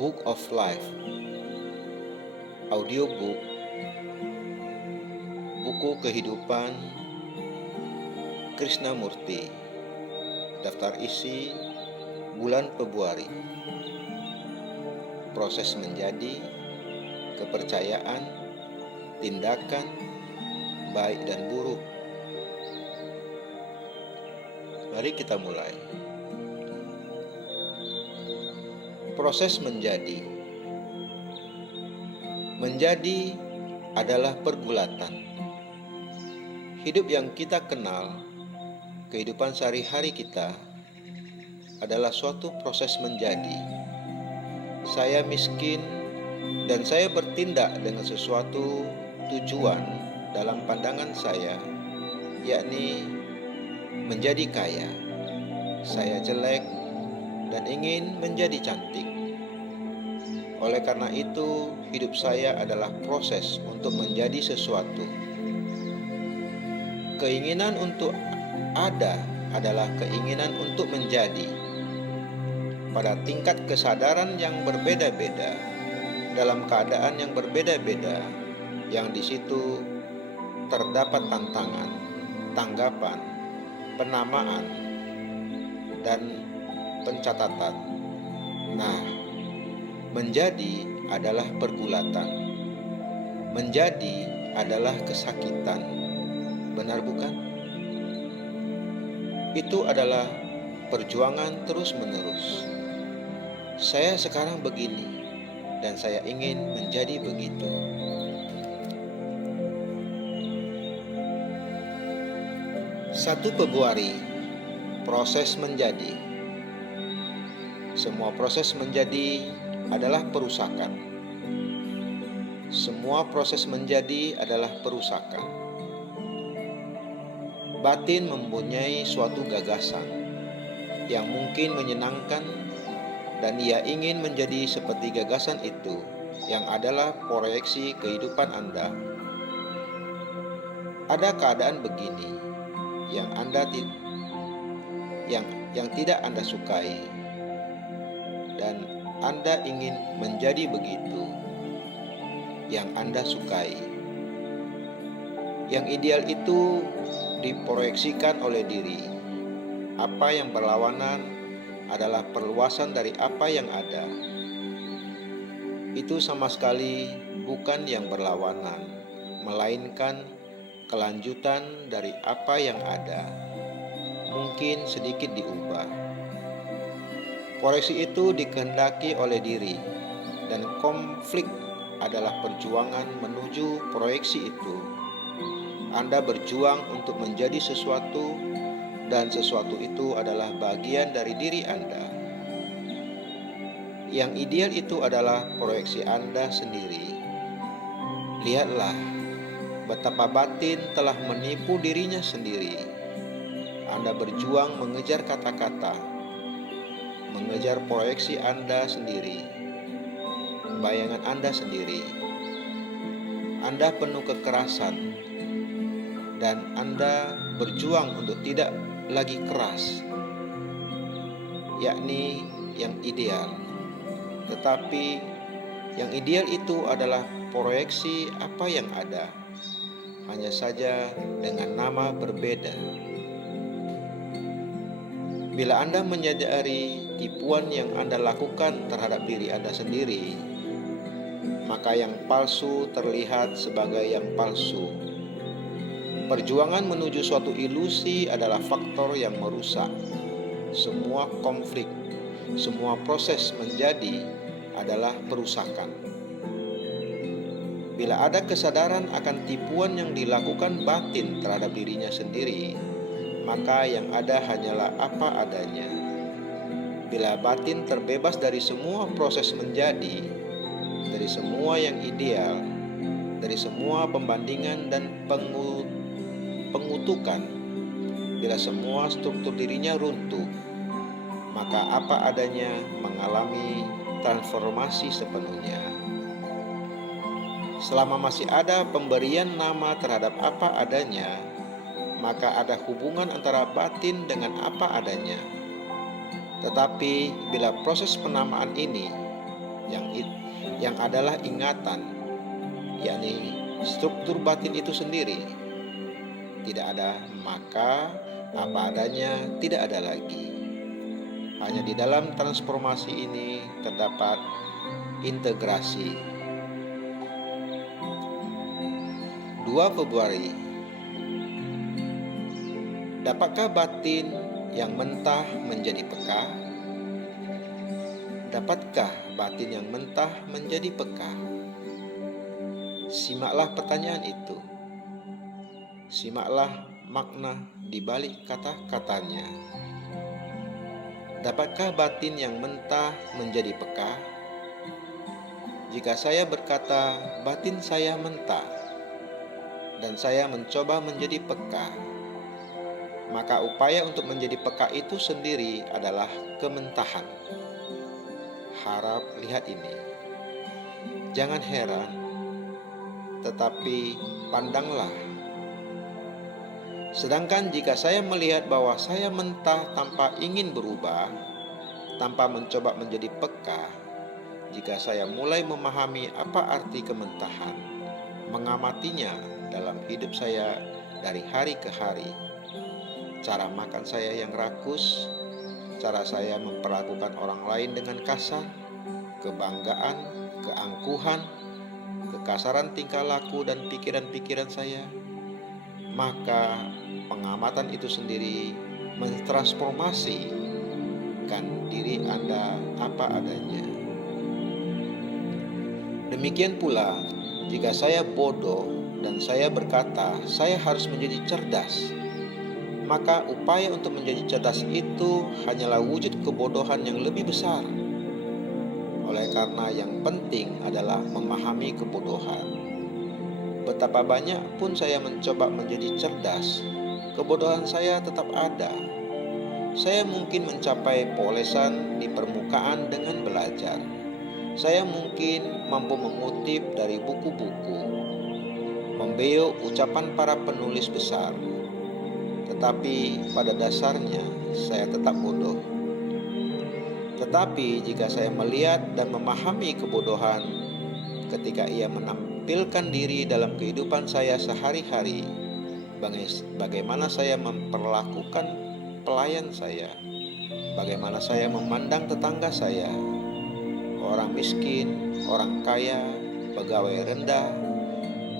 Book of Life, audiobook, buku kehidupan Krishnamurti, daftar isi bulan Februari, proses menjadi, kepercayaan, tindakan, baik dan buruk. Mari kita mulai. Proses menjadi. Menjadi adalah pergulatan. Hidup yang kita kenal, kehidupan sehari-hari kita, adalah suatu proses menjadi. Saya miskin dan saya bertindak dengan sesuatu tujuan dalam pandangan saya, yakni menjadi kaya. Saya jelek dan ingin menjadi cantik. Oleh karena itu, hidup saya adalah proses untuk menjadi sesuatu. Keinginan untuk ada adalah keinginan untuk menjadi. Pada tingkat kesadaran yang berbeda-beda, dalam keadaan yang berbeda-beda, yang di situ terdapat tantangan, tanggapan, penamaan, dan pencatatan. Nah, menjadi adalah pergulatan. Menjadi adalah kesakitan. Benar bukan? Itu adalah perjuangan terus-menerus. Saya sekarang begini dan saya ingin menjadi begitu. Satu Februari, proses menjadi. Semua proses menjadi adalah perusakan. Semua proses menjadi adalah perusakan. Batin mempunyai suatu gagasan yang mungkin menyenangkan dan ia ingin menjadi seperti gagasan itu yang adalah proyeksi kehidupan Anda. Ada keadaan begini yang tidak Anda sukai dan Anda ingin menjadi begitu yang Anda sukai. Yang ideal itu diproyeksikan oleh diri. Apa yang berlawanan adalah perluasan dari apa yang ada. Itu sama sekali bukan yang berlawanan, melainkan kelanjutan dari apa yang ada. Mungkin sedikit diubah. Proyeksi itu dikehendaki oleh diri, dan konflik adalah perjuangan menuju proyeksi itu. Anda berjuang untuk menjadi sesuatu, dan sesuatu itu adalah bagian dari diri Anda. Yang ideal itu adalah proyeksi Anda sendiri. Lihatlah betapa batin telah menipu dirinya sendiri. Anda berjuang mengejar kata-kata, mengejar proyeksi Anda sendiri, bayangan Anda sendiri. Anda penuh kekerasan, dan Anda berjuang untuk tidak lagi keras, yakni yang ideal. Tetapi yang ideal itu adalah proyeksi apa yang ada, hanya saja dengan nama berbeda. Bila Anda menyadari tipuan yang Anda lakukan terhadap diri Anda sendiri, maka yang palsu terlihat sebagai yang palsu. Perjuangan menuju suatu ilusi adalah faktor yang merusak. Semua konflik, semua proses menjadi adalah perusakan. Bila ada kesadaran akan tipuan yang dilakukan batin terhadap dirinya sendiri, maka yang ada hanyalah apa adanya. Bila batin terbebas dari semua proses menjadi, dari semua yang ideal, dari semua pembandingan dan pengutukan, bila semua struktur dirinya runtuh, maka apa adanya mengalami transformasi sepenuhnya. Selama masih ada pemberian nama terhadap apa adanya, maka ada hubungan antara batin dengan apa adanya. Tetapi bila proses penamaan ini yang adalah ingatan, yakni struktur batin itu sendiri. Tidak ada, maka apa adanya tidak ada lagi. Hanya di dalam transformasi ini terdapat integrasi. 2 Februari. Dapatkah batin yang mentah menjadi peka? Dapatkah batin yang mentah menjadi peka? Simaklah pertanyaan itu. Simaklah makna di balik kata-katanya. Dapatkah batin yang mentah menjadi peka? Jika saya berkata batin saya mentah dan saya mencoba menjadi peka, maka upaya untuk menjadi peka itu sendiri adalah kementahan. Harap lihat ini. Jangan heran, tetapi pandanglah. Sedangkan jika saya melihat bahwa saya mentah tanpa ingin berubah, tanpa mencoba menjadi peka, jika saya mulai memahami apa arti kementahan, mengamatinya dalam hidup saya dari hari ke hari, cara makan saya yang rakus, cara saya memperlakukan orang lain dengan kasar, kebanggaan, keangkuhan, kekasaran tingkah laku dan pikiran-pikiran saya, maka pengamatan itu sendiri mentransformasikan diri Anda apa adanya. Demikian pula, jika saya bodoh dan saya berkata saya harus menjadi cerdas, maka upaya untuk menjadi cerdas itu hanyalah wujud kebodohan yang lebih besar. Oleh karena yang penting adalah memahami kebodohan. Betapa banyak pun saya mencoba menjadi cerdas, kebodohan saya tetap ada. Saya mungkin mencapai polesan di permukaan dengan belajar. Saya mungkin mampu mengutip dari buku-buku, membeo ucapan para penulis besar. Tetapi pada dasarnya saya tetap bodoh. Tetapi jika saya melihat dan memahami kebodohan ketika ia menampilkan diri dalam kehidupan saya sehari-hari, bagaimana saya memperlakukan pelayan saya, bagaimana saya memandang tetangga saya, orang miskin, orang kaya, pegawai rendah,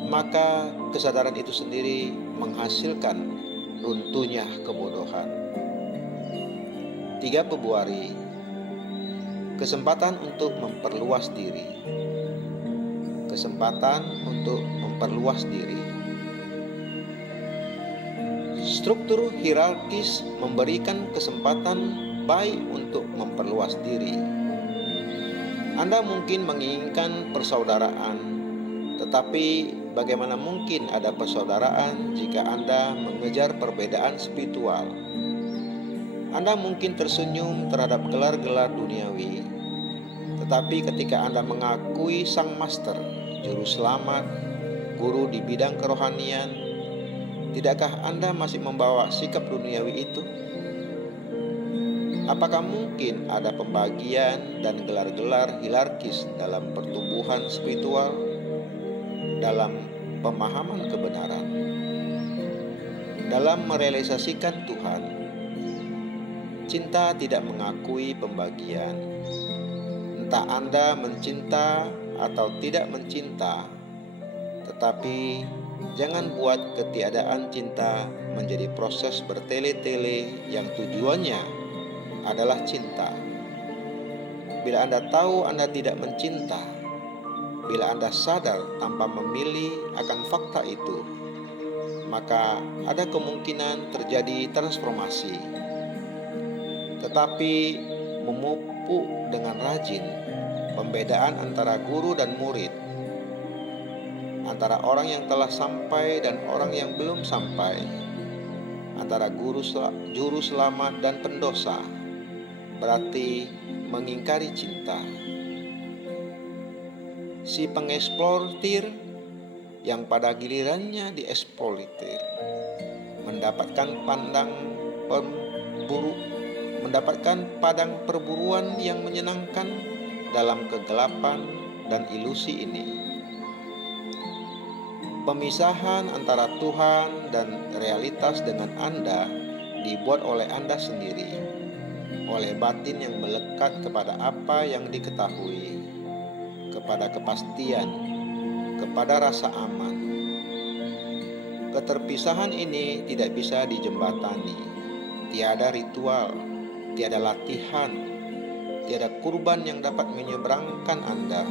maka kesadaran itu sendiri menghasilkan runtuhnya kebodohan. 3 Februari. Kesempatan untuk memperluas diri. Kesempatan untuk memperluas diri. Struktur hierarkis memberikan kesempatan baik untuk memperluas diri. Anda mungkin menginginkan persaudaraan, tetapi bagaimana mungkin ada persaudaraan jika Anda mengejar perbedaan spiritual? Anda mungkin tersenyum terhadap gelar-gelar duniawi, tetapi ketika Anda mengakui Sang Master, Juru Selamat, Guru di bidang kerohanian, tidakkah Anda masih membawa sikap duniawi itu? Apakah mungkin ada pembagian dan gelar-gelar hierarkis dalam pertumbuhan spiritual, dalam pemahaman kebenaran, dalam merealisasikan Tuhan? Cinta tidak mengakui pembagian. Entah Anda mencinta atau tidak mencinta, tetapi jangan buat ketiadaan cinta menjadi proses bertele-tele yang tujuannya adalah cinta. Bila Anda tahu Anda tidak mencinta, bila Anda sadar tanpa memilih akan fakta itu, maka ada kemungkinan terjadi transformasi. Tetapi memupuk dengan rajin pembedaan antara guru dan murid, antara orang yang telah sampai dan orang yang belum sampai, antara juru selamat dan pendosa, berarti mengingkari cinta. Si pengeksploitir yang pada gilirannya dieksploitir mendapatkan padang perburuan yang menyenangkan, dalam kegelapan dan ilusi ini. Pemisahan antara Tuhan dan realitas dengan Anda dibuat oleh Anda sendiri, oleh batin yang melekat kepada apa yang diketahui, kepada kepastian, kepada rasa aman. Keterpisahan ini tidak bisa dijembatani, tiada ritual, tiada latihan, tiada kurban yang dapat menyeberangkan Anda,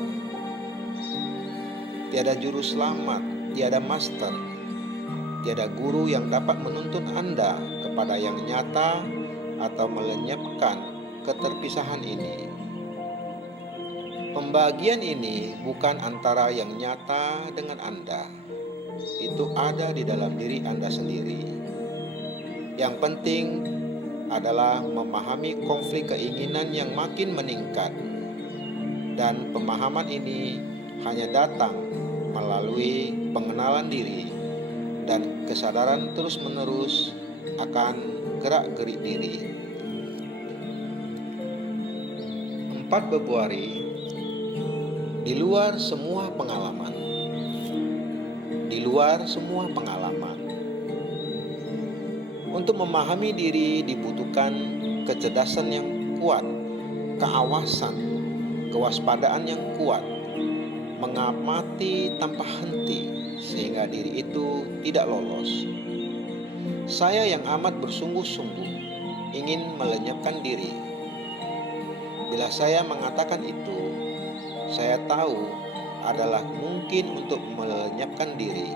tiada juru selamat, tiada master, tiada guru yang dapat menuntun Anda kepada yang nyata atau melenyapkan keterpisahan ini. Pembagian ini bukan antara yang nyata dengan Anda. Itu ada di dalam diri Anda sendiri. Yang penting adalah memahami konflik keinginan yang makin meningkat. Dan pemahaman ini hanya datang melalui pengenalan diri dan kesadaran terus-menerus akan gerak-gerik diri. 4 Februari. Di luar semua pengalaman. Di luar semua pengalaman. Untuk memahami diri dibutuhkan kecerdasan yang kuat, keawasan, kewaspadaan yang kuat, mengamati tanpa henti sehingga diri itu tidak lolos. Saya yang amat bersungguh-sungguh ingin melenyapkan diri. Bila saya mengatakan itu, saya tahu adalah mungkin untuk melenyapkan diri.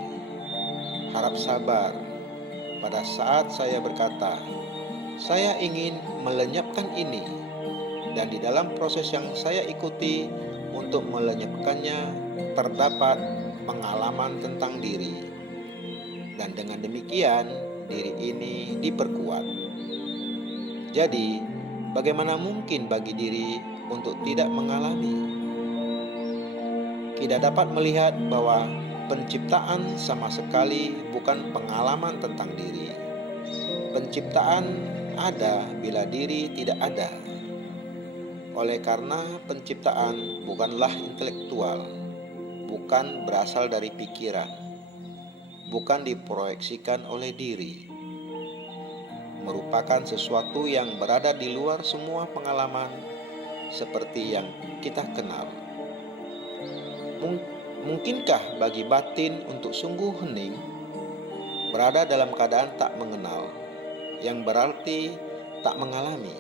Harap sabar pada saat saya berkata, saya ingin melenyapkan ini, dan di dalam proses yang saya ikuti untuk melenyapkannya terdapat pengalaman tentang diri, dan dengan demikian diri ini diperkuat. Jadi, bagaimana mungkin bagi diri untuk tidak mengalami? Tidak dapat melihat bahwa penciptaan sama sekali bukan pengalaman tentang diri. Penciptaan ada bila diri tidak ada. Oleh karena penciptaan bukanlah intelektual, bukan berasal dari pikiran, bukan diproyeksikan oleh diri, merupakan sesuatu yang berada di luar semua pengalaman seperti yang kita kenal. Mungkinkah bagi batin untuk sungguh hening, berada dalam keadaan tak mengenal, yang berarti tak mengalami?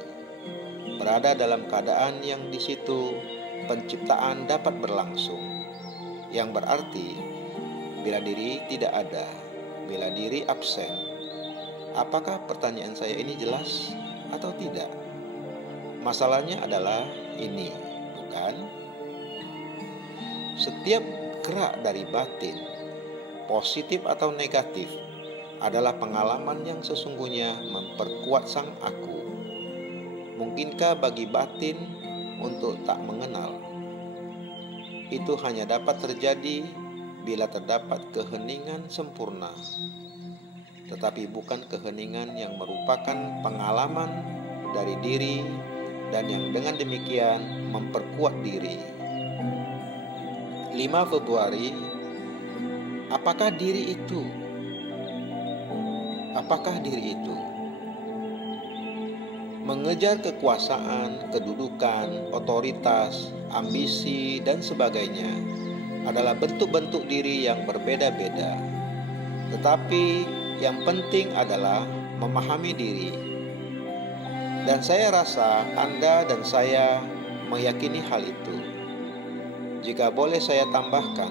Berada dalam keadaan yang di situ penciptaan dapat berlangsung, yang berarti bila diri tidak ada, bila diri absen. Apakah pertanyaan saya ini jelas atau tidak? Masalahnya adalah ini, bukan? Setiap gerak dari batin, positif atau negatif, adalah pengalaman yang sesungguhnya memperkuat sang aku. Mungkinkah bagi batin untuk tak mengenal? Itu hanya dapat terjadi bila terdapat keheningan sempurna, tetapi bukan keheningan yang merupakan pengalaman dari diri dan yang dengan demikian memperkuat diri. 5 Februari. Apakah diri itu? Apakah diri itu? Mengejar kekuasaan, kedudukan, otoritas, ambisi, dan sebagainya adalah bentuk-bentuk diri yang berbeda-beda. Tetapi yang penting adalah memahami diri. Dan saya rasa Anda dan saya meyakini hal itu. Jika boleh saya tambahkan,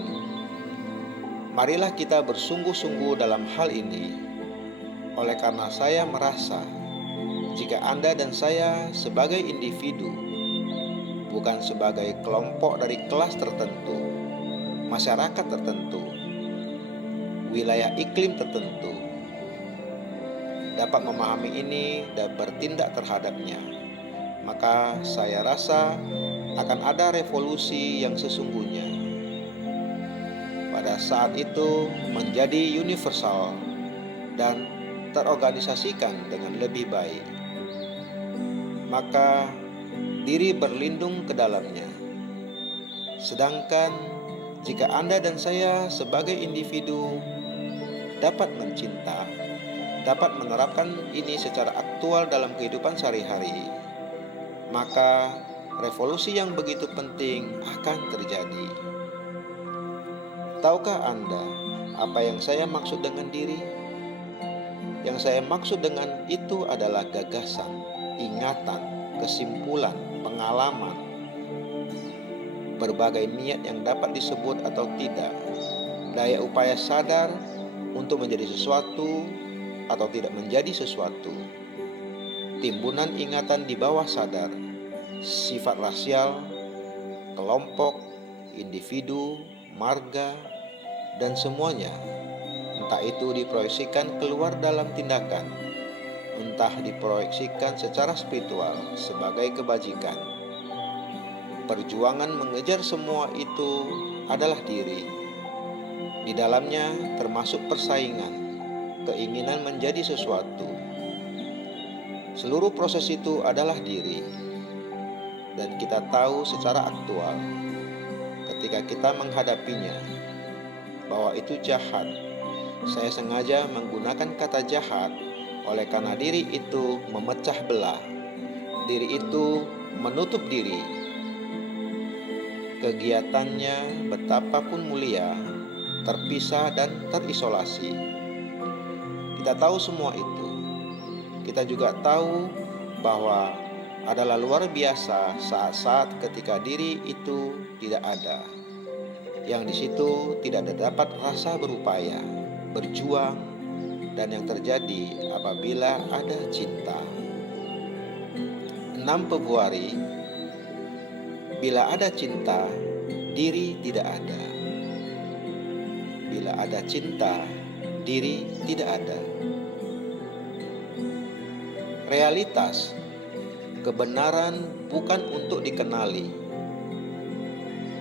marilah kita bersungguh-sungguh dalam hal ini. Oleh karena saya merasa jika Anda dan saya sebagai individu, bukan sebagai kelompok dari kelas tertentu, masyarakat tertentu, wilayah iklim tertentu, dapat memahami ini dan bertindak terhadapnya, maka saya rasa akan ada revolusi yang sesungguhnya. Pada saat itu menjadi universal dan terorganisasikan dengan lebih baik. Maka diri berlindung ke dalamnya, Sedangkan jika Anda dan saya sebagai individu dapat mencinta, dapat menerapkan ini secara aktual dalam kehidupan sehari-hari, maka revolusi yang begitu penting akan terjadi. Tahukah Anda apa yang saya maksud dengan diri? Yang saya maksud dengan itu adalah gagasan, ingatan, kesimpulan, pengalaman, berbagai niat yang dapat disebut atau tidak, daya upaya sadar untuk menjadi sesuatu atau tidak menjadi sesuatu, timbunan ingatan di bawah sadar, sifat rasial, kelompok, individu, marga, dan semuanya. Entah itu diproyeksikan keluar dalam tindakan, entah diproyeksikan secara spiritual sebagai kebajikan. Perjuangan mengejar semua itu adalah diri. Di dalamnya termasuk persaingan, keinginan menjadi sesuatu. Seluruh proses itu adalah diri. Dan kita tahu secara aktual ketika kita menghadapinya bahwa itu jahat. Saya sengaja menggunakan kata jahat oleh karena diri itu memecah belah. Diri itu menutup diri. Kegiatannya betapapun mulia, terpisah dan terisolasi. Kita tahu semua itu. Kita juga tahu bahwa adalah luar biasa saat-saat ketika diri itu tidak ada. Yang di situ tidak dapat rasa berupaya, berjuang, dan yang terjadi apabila ada cinta. 6 Februari, bila ada cinta, diri tidak ada. Bila ada cinta, diri tidak ada. Realitas, kebenaran bukan untuk dikenali.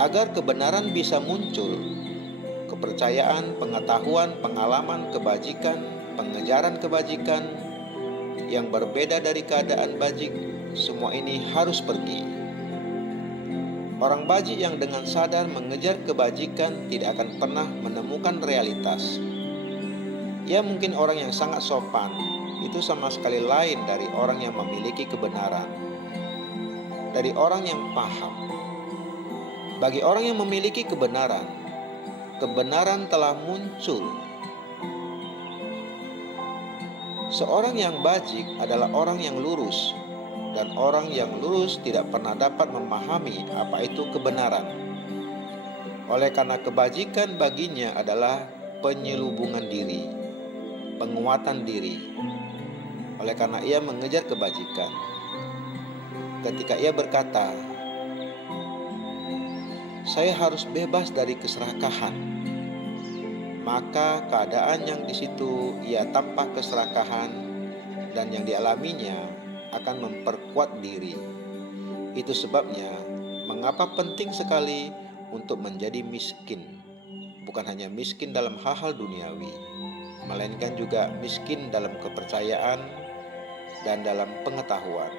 Agar kebenaran bisa muncul, kepercayaan, pengetahuan, pengalaman, kebajikan, pengejaran kebajikan yang berbeda dari keadaan bajik, semua ini harus pergi. Orang bajik yang dengan sadar mengejar kebajikan tidak akan pernah menemukan realitas. Ia mungkin orang yang sangat sopan, itu sama sekali lain dari orang yang memiliki kebenaran, dari orang yang paham. Bagi orang yang memiliki kebenaran, kebenaran telah muncul. Seorang yang bajik adalah orang yang lurus, dan orang yang lurus tidak pernah dapat memahami apa itu kebenaran. Oleh karena kebajikan baginya adalah penyelubungan diri, penguatan diri. Oleh karena ia mengejar kebajikan. Ketika ia berkata, saya harus bebas dari keserakahan, maka keadaan yang di situ ia tampak keserakahan dan yang dialaminya akan memperkuat diri. Itu sebabnya mengapa penting sekali untuk menjadi miskin. Bukan hanya miskin dalam hal-hal duniawi, melainkan juga miskin dalam kepercayaan dan dalam pengetahuan.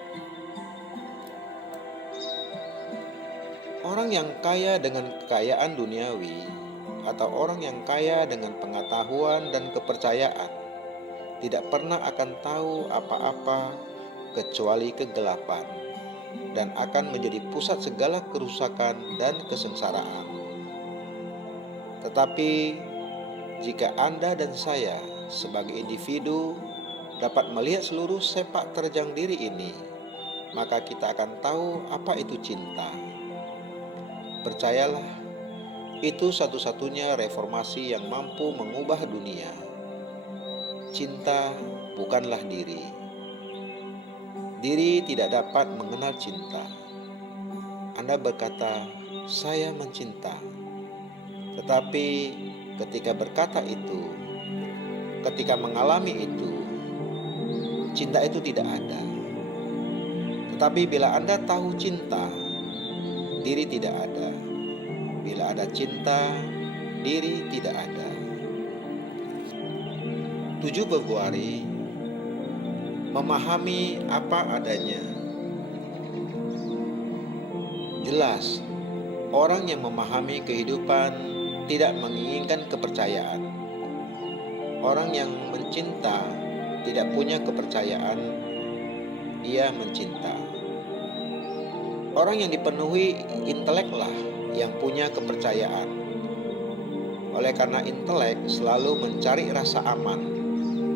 Orang yang kaya dengan kekayaan duniawi atau orang yang kaya dengan pengetahuan dan kepercayaan tidak pernah akan tahu apa-apa kecuali kegelapan dan akan menjadi pusat segala kerusakan dan kesengsaraan. Tetapi jika Anda dan saya sebagai individu dapat melihat seluruh sepak terjang diri ini, maka kita akan tahu apa itu cinta. Percayalah, itu satu-satunya reformasi yang mampu mengubah dunia. Cinta bukanlah diri. Diri tidak dapat mengenal cinta. Anda berkata, saya mencinta. Tetapi ketika berkata itu, ketika mengalami itu, cinta itu tidak ada. Tetapi bila Anda tahu cinta, diri tidak ada. Bila ada cinta, diri tidak ada. 7 Februari, memahami apa adanya. Jelas, Orang yang memahami kehidupan tidak menginginkan kepercayaan. Orang yang mencinta tidak punya kepercayaan, dia mencinta. Orang yang dipenuhi inteleklah yang punya kepercayaan. Oleh karena intelek selalu mencari rasa aman,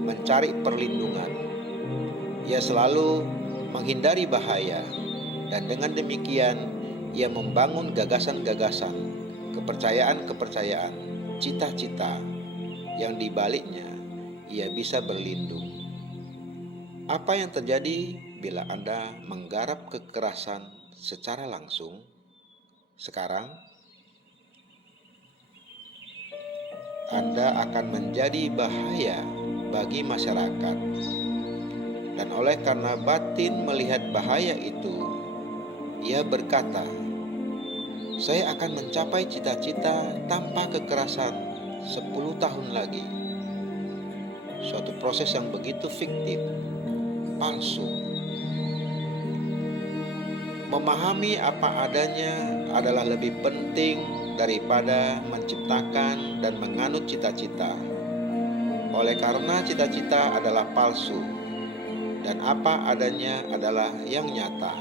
mencari perlindungan. Ia selalu menghindari bahaya, dan dengan demikian ia membangun gagasan-gagasan, kepercayaan-kepercayaan, cita-cita yang dibaliknya ia bisa berlindung. Apa yang terjadi bila Anda menggarap kekerasan secara langsung? Sekarang Anda akan menjadi bahaya bagi masyarakat. Dan oleh karena batin melihat bahaya itu, ia berkata, "Saya akan mencapai cita-cita tanpa kekerasan 10 tahun lagi." Suatu proses yang begitu fiktif, palsu. Memahami apa adanya adalah lebih penting daripada menciptakan dan menganut cita-cita. Oleh karena cita-cita adalah palsu dan apa adanya adalah yang nyata.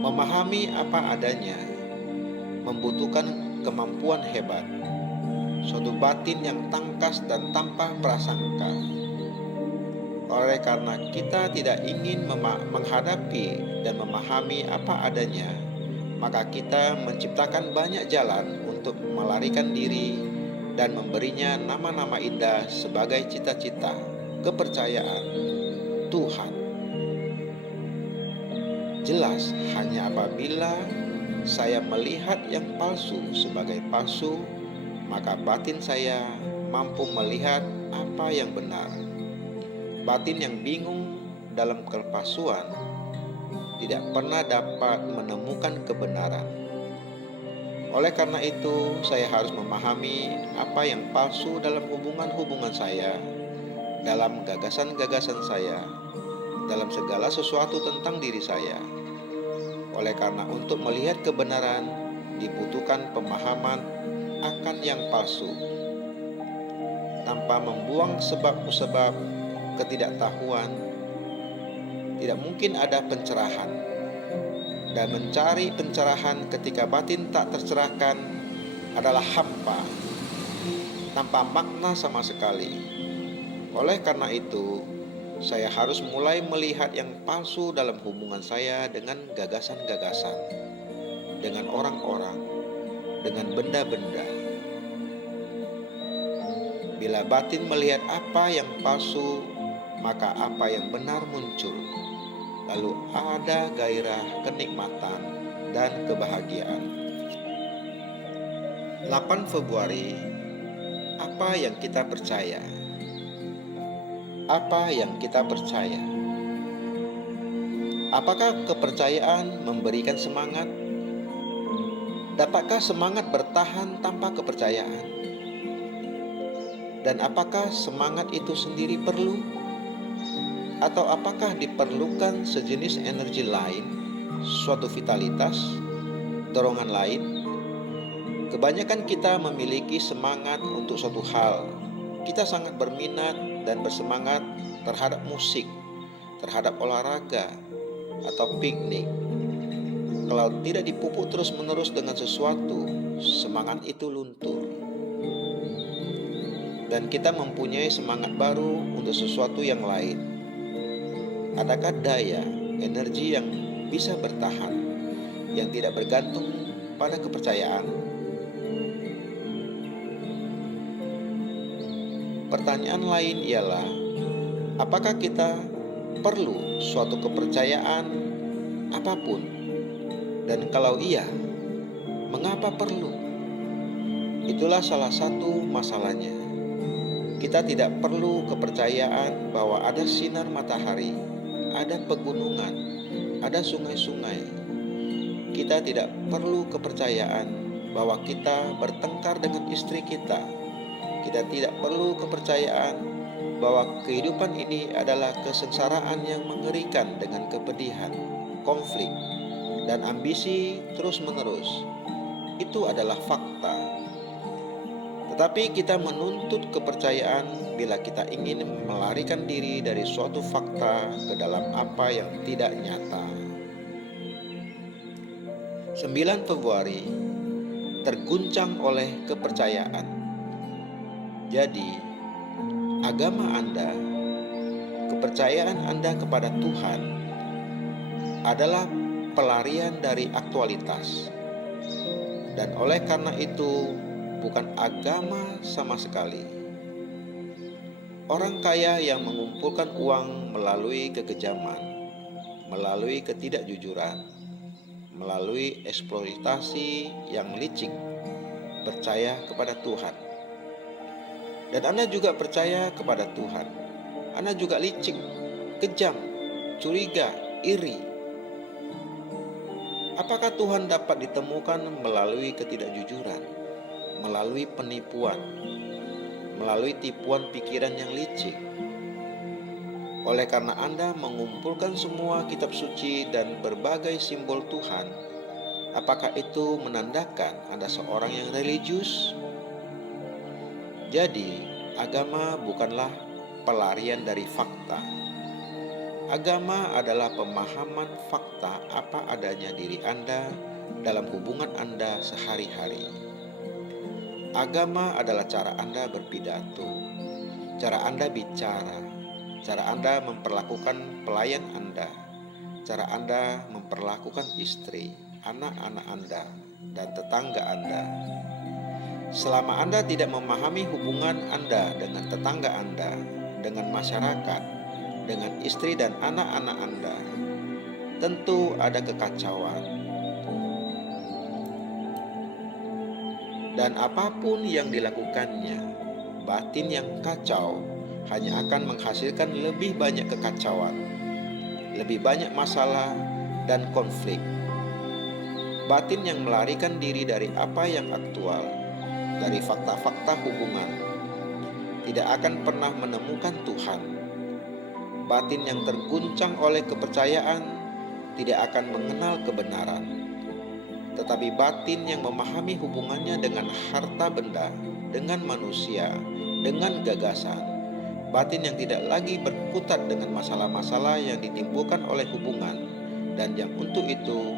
Memahami apa adanya membutuhkan kemampuan hebat, suatu batin yang tangkas dan tanpa prasangka. Oleh karena kita tidak ingin menghadapi dan memahami apa adanya, maka kita menciptakan banyak jalan untuk melarikan diri dan memberinya nama-nama indah sebagai cita-cita, kepercayaan, Tuhan. Jelas, hanya apabila saya melihat yang palsu sebagai palsu, maka batin saya mampu melihat apa yang benar. Batin yang bingung dalam kepalsuan tidak pernah dapat menemukan kebenaran. Oleh karena itu, saya harus memahami apa yang palsu dalam hubungan-hubungan saya, dalam gagasan-gagasan saya, dalam segala sesuatu tentang diri saya. Oleh karena untuk melihat kebenaran dibutuhkan pemahaman akan yang palsu. Tanpa membuang sebab-musabab ketidaktahuan, tidak mungkin ada pencerahan. Dan mencari pencerahan ketika batin tak tercerahkan adalah hampa, tanpa makna sama sekali. Oleh karena itu, saya harus mulai melihat yang palsu dalam hubungan saya dengan gagasan-gagasan, dengan orang-orang, dengan benda-benda. Bila batin melihat apa yang palsu, maka apa yang benar muncul. Lalu ada gairah kenikmatan dan kebahagiaan. 8 Februari, apa yang kita percaya? Apa yang kita percaya? Apakah kepercayaan memberikan semangat? Dapatkah semangat bertahan tanpa kepercayaan? Dan apakah semangat itu sendiri perlu? Atau apakah diperlukan sejenis energi lain, suatu vitalitas, dorongan lain? Kebanyakan kita memiliki semangat untuk suatu hal. Kita sangat berminat dan bersemangat terhadap musik, terhadap olahraga, atau piknik. Kalau tidak dipupuk terus-menerus dengan sesuatu, semangat itu luntur. Dan kita mempunyai semangat baru untuk sesuatu yang lain. Adakah daya, energi yang bisa bertahan, yang tidak bergantung pada kepercayaan? Pertanyaan lain ialah, apakah kita perlu suatu kepercayaan apapun? Dan kalau iya, mengapa perlu? Itulah salah satu masalahnya. Kita tidak perlu kepercayaan bahwa ada sinar matahari, ada pegunungan, ada sungai-sungai. Kita tidak perlu kepercayaan bahwa kita bertengkar dengan istri kita. Kita tidak perlu kepercayaan bahwa kehidupan ini adalah kesengsaraan yang mengerikan dengan kepedihan, konflik. dan ambisi terus-menerus. Itu adalah fakta. Tetapi kita menuntut kepercayaan bila kita ingin melarikan diri dari suatu fakta ke dalam apa yang tidak nyata. 9 Februari terguncang oleh kepercayaan. Jadi, agama Anda, kepercayaan Anda kepada Tuhan adalah pelarian dari aktualitas. Dan oleh karena itu, bukan agama sama sekali. Orang kaya yang mengumpulkan uang melalui kekejaman, melalui ketidakjujuran, melalui eksploitasi yang licik, percaya kepada Tuhan. Dan Anda juga percaya kepada Tuhan. Anda juga licik, kejam, curiga, iri. Apakah Tuhan dapat ditemukan melalui ketidakjujuran, melalui penipuan, melalui tipuan pikiran yang licik? Oleh karena Anda mengumpulkan semua kitab suci dan berbagai simbol Tuhan, apakah itu menandakan Anda seorang yang religius? Jadi, agama bukanlah pelarian dari fakta. Agama adalah pemahaman fakta apa adanya diri Anda dalam hubungan Anda sehari-hari. Agama adalah cara Anda berpidato, cara Anda bicara, cara Anda memperlakukan pelayan Anda, cara Anda memperlakukan istri, anak-anak Anda, dan tetangga Anda. Selama Anda tidak memahami hubungan Anda dengan tetangga Anda, dengan masyarakat, dengan istri dan anak-anak Anda, tentu ada kekacauan. Dan apapun yang dilakukannya, batin yang kacau hanya akan menghasilkan lebih banyak kekacauan, lebih banyak masalah dan konflik. Batin yang melarikan diri dari apa yang aktual, dari fakta-fakta hubungan, tidak akan pernah menemukan Tuhan. Batin yang terguncang oleh kepercayaan tidak akan mengenal kebenaran. Tetapi batin yang memahami hubungannya dengan harta benda, dengan manusia, dengan gagasan, batin yang tidak lagi berkutat dengan masalah-masalah yang ditimbulkan oleh hubungan, dan yang untuk itu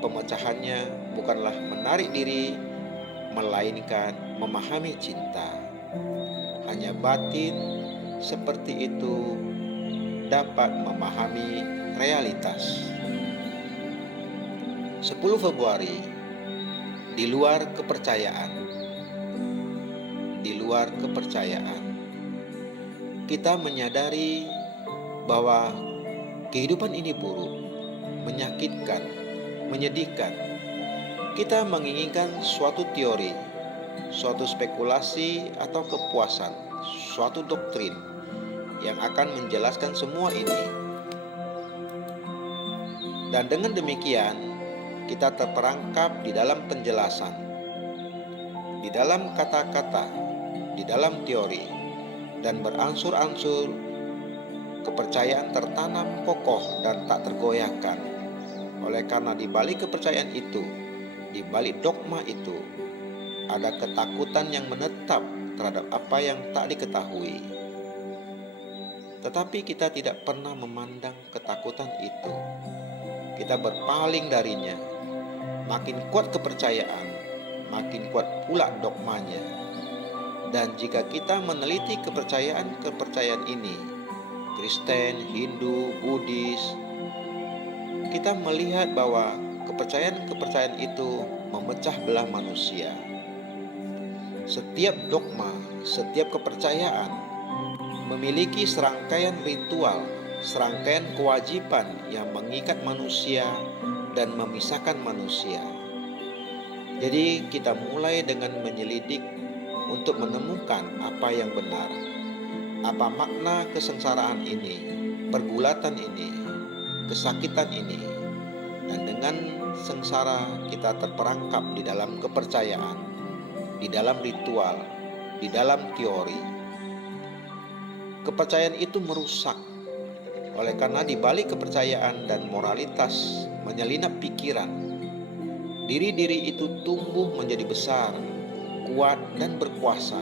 pemecahannya bukanlah menarik diri, melainkan memahami cinta. Hanya batin seperti itu dapat memahami realitas. 10 Februari, di luar kepercayaan. Di luar kepercayaan. Kita menyadari bahwa kehidupan ini buruk, menyakitkan, menyedihkan. Kita menginginkan suatu teori, suatu spekulasi atau kepuasan, suatu doktrin yang akan menjelaskan semua ini. Dan dengan demikian, kita terperangkap di dalam penjelasan, di dalam kata-kata, di dalam teori, dan beransur-ansur kepercayaan tertanam kokoh dan tak tergoyahkan. Oleh karena di balik kepercayaan itu, di balik dogma itu, ada ketakutan yang menetap terhadap apa yang tak diketahui. Tetapi kita tidak pernah memandang ketakutan itu. Kita berpaling darinya. Makin kuat kepercayaan, makin kuat pula dogmanya. Dan jika kita meneliti kepercayaan ini, Kristen, Hindu, Buddhis, kita melihat bahwa kepercayaan itu memecah belah manusia. Setiap dogma, setiap kepercayaan memiliki serangkaian ritual, serangkaian kewajiban yang mengikat manusia dan memisahkan manusia. Jadi kita mulai dengan menyelidik untuk menemukan apa yang benar, apa makna kesengsaraan ini, pergulatan ini, kesakitan ini. Dan dengan sengsara kita terperangkap di dalam kepercayaan, di dalam ritual, di dalam teori. Kepercayaan itu merusak. Oleh karena di balik kepercayaan dan moralitas menyelinap pikiran, diri-diri itu tumbuh menjadi besar, kuat, dan berkuasa.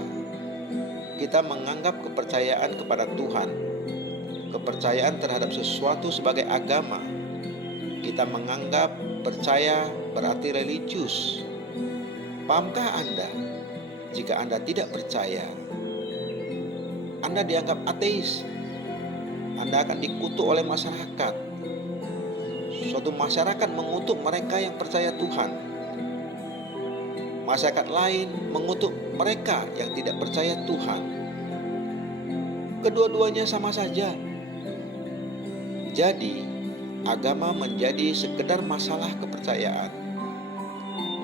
Kita menganggap kepercayaan kepada Tuhan, kepercayaan terhadap sesuatu sebagai agama. Kita menganggap percaya berarti religius. Pahamkah Anda, jika Anda tidak percaya, Anda dianggap ateis? Anda akan dikutuk oleh masyarakat. Suatu masyarakat mengutuk mereka yang percaya Tuhan. Masyarakat lain mengutuk mereka yang tidak percaya Tuhan. Kedua-duanya sama saja. Jadi, agama menjadi sekedar masalah kepercayaan.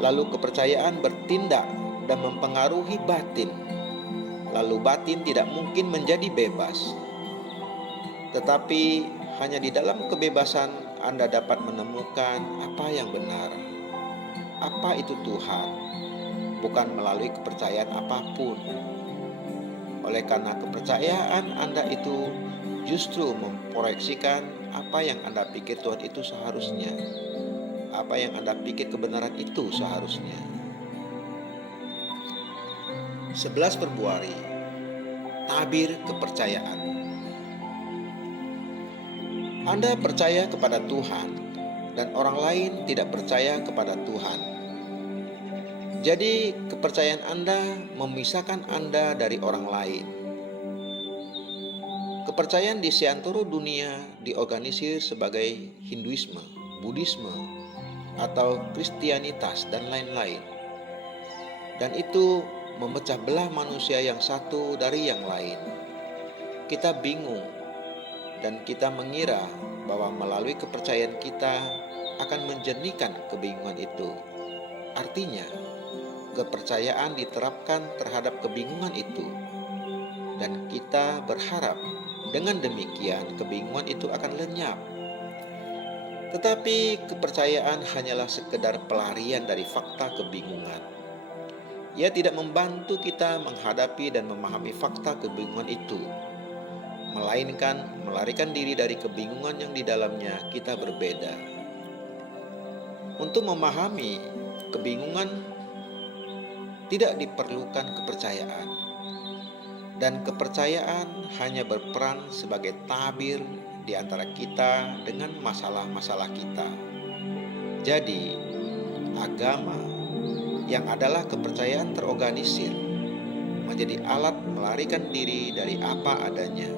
Lalu kepercayaan bertindak dan mempengaruhi batin. Lalu batin tidak mungkin menjadi bebas. Tetapi hanya di dalam kebebasan Anda dapat menemukan apa yang benar. Apa itu Tuhan? Bukan melalui kepercayaan apapun. Oleh karena kepercayaan Anda itu justru memproyeksikan apa yang Anda pikir Tuhan itu seharusnya. Apa yang Anda pikir kebenaran itu seharusnya. 11 Februari, tabir kepercayaan. Anda percaya kepada Tuhan dan orang lain tidak percaya kepada Tuhan. Jadi kepercayaan Anda memisahkan Anda dari orang lain. Kepercayaan di seantero dunia diorganisir sebagai Hinduisme, Buddhisme, atau Kristianitas dan lain-lain. Dan itu memecah belah manusia yang satu dari yang lain. Kita bingung dan kita mengira bahwa melalui kepercayaan kita akan menjernihkan kebingungan itu. Artinya, kepercayaan diterapkan terhadap kebingungan itu. Dan kita berharap dengan demikian kebingungan itu akan lenyap. Tetapi kepercayaan hanyalah sekedar pelarian dari fakta kebingungan. Ia tidak membantu kita menghadapi dan memahami fakta kebingungan itu, melainkan melarikan diri dari kebingungan yang di dalamnya kita berbeda. Untuk memahami kebingungan tidak diperlukan kepercayaan, dan kepercayaan hanya berperan sebagai tabir di antara kita dengan masalah-masalah kita. Jadi, agama yang adalah kepercayaan terorganisir menjadi alat melarikan diri dari apa adanya,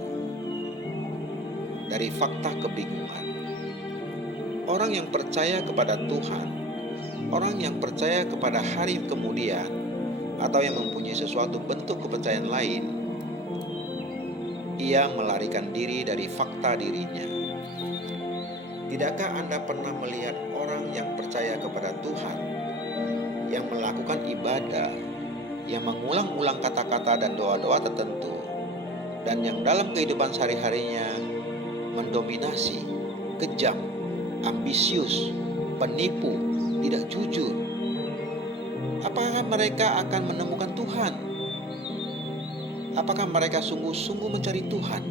dari fakta kebingungan. Orang yang percaya kepada Tuhan, orang yang percaya kepada hari kemudian, atau yang mempunyai sesuatu bentuk kepercayaan lain, ia melarikan diri dari fakta dirinya. Tidakkah Anda pernah melihat orang yang percaya kepada Tuhan, yang melakukan ibadah, yang mengulang-ulang kata-kata dan doa-doa tertentu, dan yang dalam kehidupan sehari-harinya mendominasi, kejam, ambisius, penipu, tidak jujur? Apakah mereka akan menemukan Tuhan? Apakah mereka sungguh-sungguh mencari Tuhan?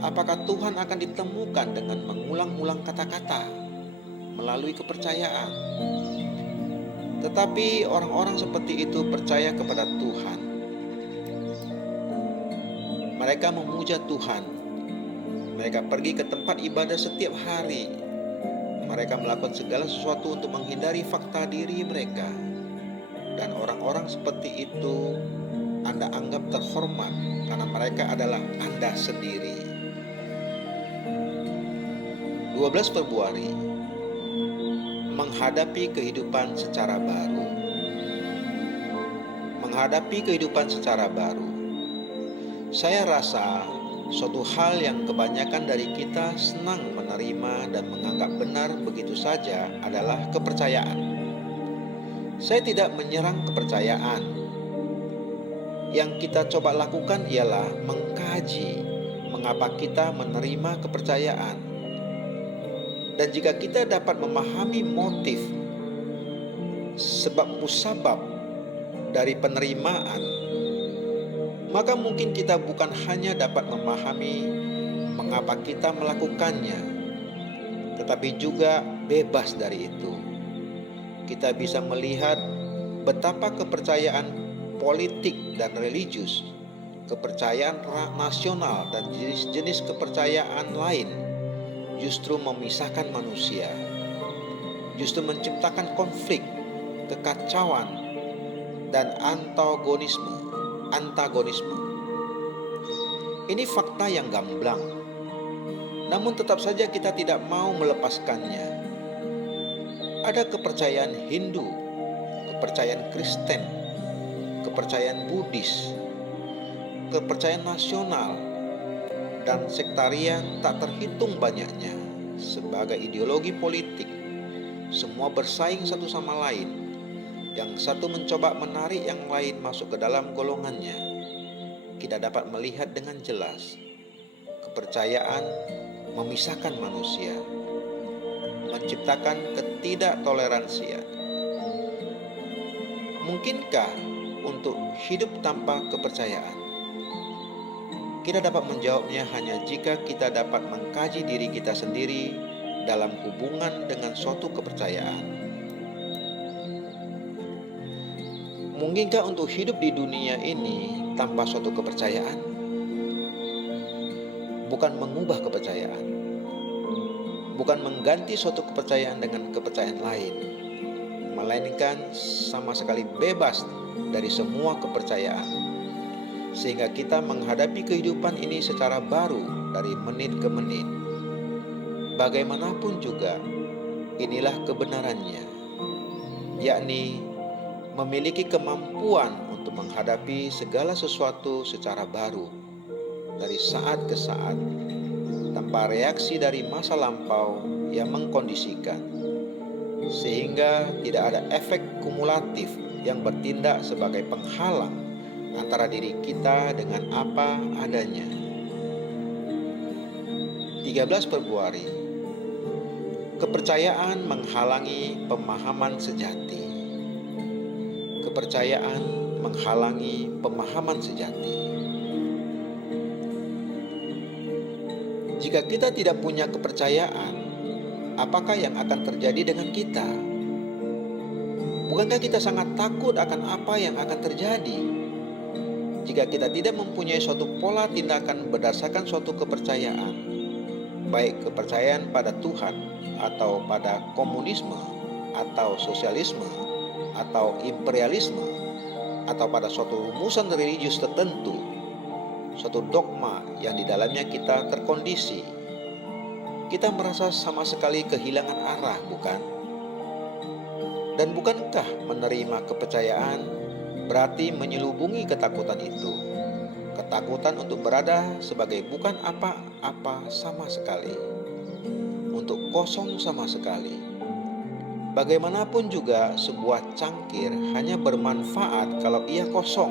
Apakah Tuhan akan ditemukan dengan mengulang-ulang kata-kata melalui kepercayaan? Tetapi orang-orang seperti itu percaya kepada Tuhan. Mereka memuja Tuhan. Mereka pergi ke tempat ibadah setiap hari. Mereka melakukan segala sesuatu untuk menghindari fakta diri mereka. Dan orang-orang seperti itu Anda anggap terhormat karena mereka adalah Anda sendiri. 12 Februari, menghadapi kehidupan secara baru. Menghadapi kehidupan secara baru. Saya rasa suatu hal yang kebanyakan dari kita senang menerima dan menganggap benar begitu saja adalah kepercayaan. Saya tidak menyerang kepercayaan. Yang kita coba lakukan ialah mengkaji mengapa kita menerima kepercayaan. Dan jika kita dapat memahami motif, sebab musabab dari penerimaan, maka mungkin kita bukan hanya dapat memahami mengapa kita melakukannya, tetapi juga bebas dari itu. Kita bisa melihat betapa kepercayaan politik dan religius, kepercayaan nasional, dan jenis-jenis kepercayaan lain justru memisahkan manusia, justru menciptakan konflik, kekacauan, dan antagonisme. Ini fakta yang gamblang, namun tetap saja kita tidak mau melepaskannya. Ada kepercayaan Hindu, kepercayaan Kristen, kepercayaan Buddhis, kepercayaan nasional, dan sektarian tak terhitung banyaknya sebagai ideologi politik. Semua bersaing satu sama lain. Yang satu mencoba menarik yang lain masuk ke dalam golongannya. Kita dapat melihat dengan jelas kepercayaan memisahkan manusia, menciptakan ketidaktoleransian. Mungkinkah untuk hidup tanpa kepercayaan? Kita dapat menjawabnya hanya jika kita dapat mengkaji diri kita sendiri dalam hubungan dengan suatu kepercayaan. Mungkinkah untuk hidup di dunia ini tanpa suatu kepercayaan? Bukan mengubah kepercayaan, bukan mengganti suatu kepercayaan dengan kepercayaan lain, melainkan sama sekali bebas dari semua kepercayaan, sehingga kita menghadapi kehidupan ini secara baru dari menit ke menit. Bagaimanapun juga, inilah kebenarannya, yakni memiliki kemampuan untuk menghadapi segala sesuatu secara baru dari saat ke saat, tanpa reaksi dari masa lampau yang mengkondisikan, sehingga tidak ada efek kumulatif yang bertindak sebagai penghalang antara diri kita dengan apa adanya. 13 Februari, kepercayaan menghalangi pemahaman sejati. Kepercayaan menghalangi pemahaman sejati. Jika kita tidak punya kepercayaan, apakah yang akan terjadi dengan kita? Bukankah kita sangat takut akan apa yang akan terjadi? Jika kita tidak mempunyai suatu pola tindakan berdasarkan suatu kepercayaan, baik kepercayaan pada Tuhan atau pada komunisme atau sosialisme atau imperialisme, atau pada suatu rumusan religius tertentu, suatu dogma yang di dalamnya kita terkondisi, kita merasa sama sekali kehilangan arah, bukan? Dan bukankah menerima kepercayaan berarti menyelubungi ketakutan itu? Ketakutan untuk berada sebagai bukan apa-apa sama sekali, untuk kosong sama sekali. Bagaimanapun juga sebuah cangkir hanya bermanfaat kalau ia kosong.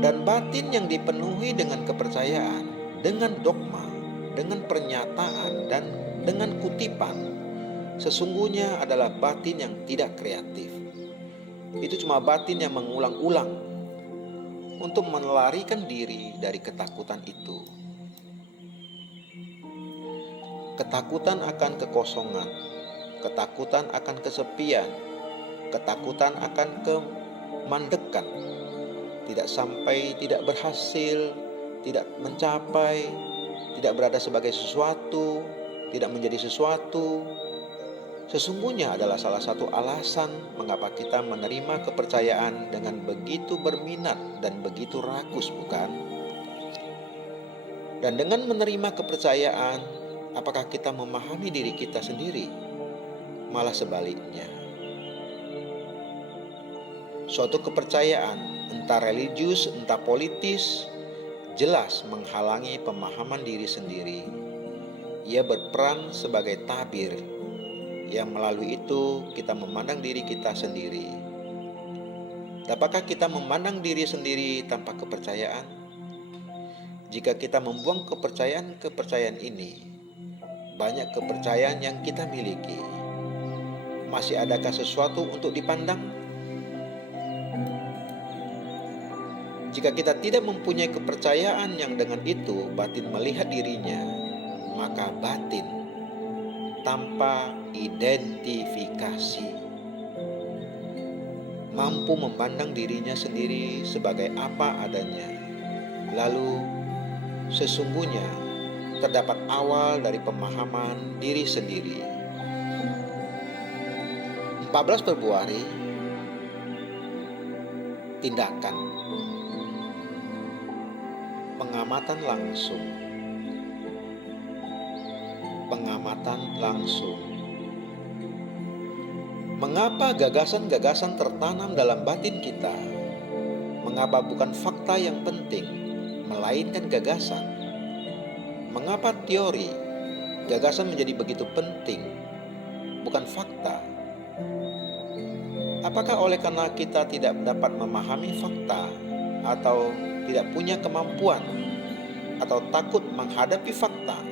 Dan batin yang dipenuhi dengan kepercayaan, dengan dogma, dengan pernyataan, dan dengan kutipan, sesungguhnya adalah batin yang tidak kreatif. Itu cuma batin yang mengulang-ulang untuk melarikan diri dari ketakutan itu. Ketakutan akan kekosongan, ketakutan akan kesepian, ketakutan akan kemandekan, tidak sampai, tidak berhasil, tidak mencapai, tidak berada sebagai sesuatu, tidak menjadi sesuatu. Sesungguhnya adalah salah satu alasan mengapa kita menerima kepercayaan dengan begitu berminat dan begitu rakus, bukan? Dan dengan menerima kepercayaan, apakah kita memahami diri kita sendiri? Malah sebaliknya. Suatu kepercayaan, entah religius, entah politis, jelas menghalangi pemahaman diri sendiri. Ia berperan sebagai tabir, yang melalui itu kita memandang diri kita sendiri. Dapatkah kita memandang diri sendiri tanpa kepercayaan? Jika kita membuang kepercayaan ini, banyak kepercayaan yang kita miliki, masih adakah sesuatu untuk dipandang? Jika kita tidak mempunyai kepercayaan yang dengan itu batin melihat dirinya, maka batin tanpa identifikasi mampu memandang dirinya sendiri sebagai apa adanya. Lalu sesungguhnya terdapat awal dari pemahaman diri sendiri. 14 Februari, tindakan pengamatan langsung. Pengamatan langsung. Mengapa gagasan-gagasan tertanam dalam batin kita? Mengapa bukan fakta yang penting, melainkan gagasan? Mengapa teori, gagasan menjadi begitu penting, bukan fakta? Apakah oleh karena kita tidak dapat memahami fakta, atau tidak punya kemampuan, atau takut menghadapi fakta?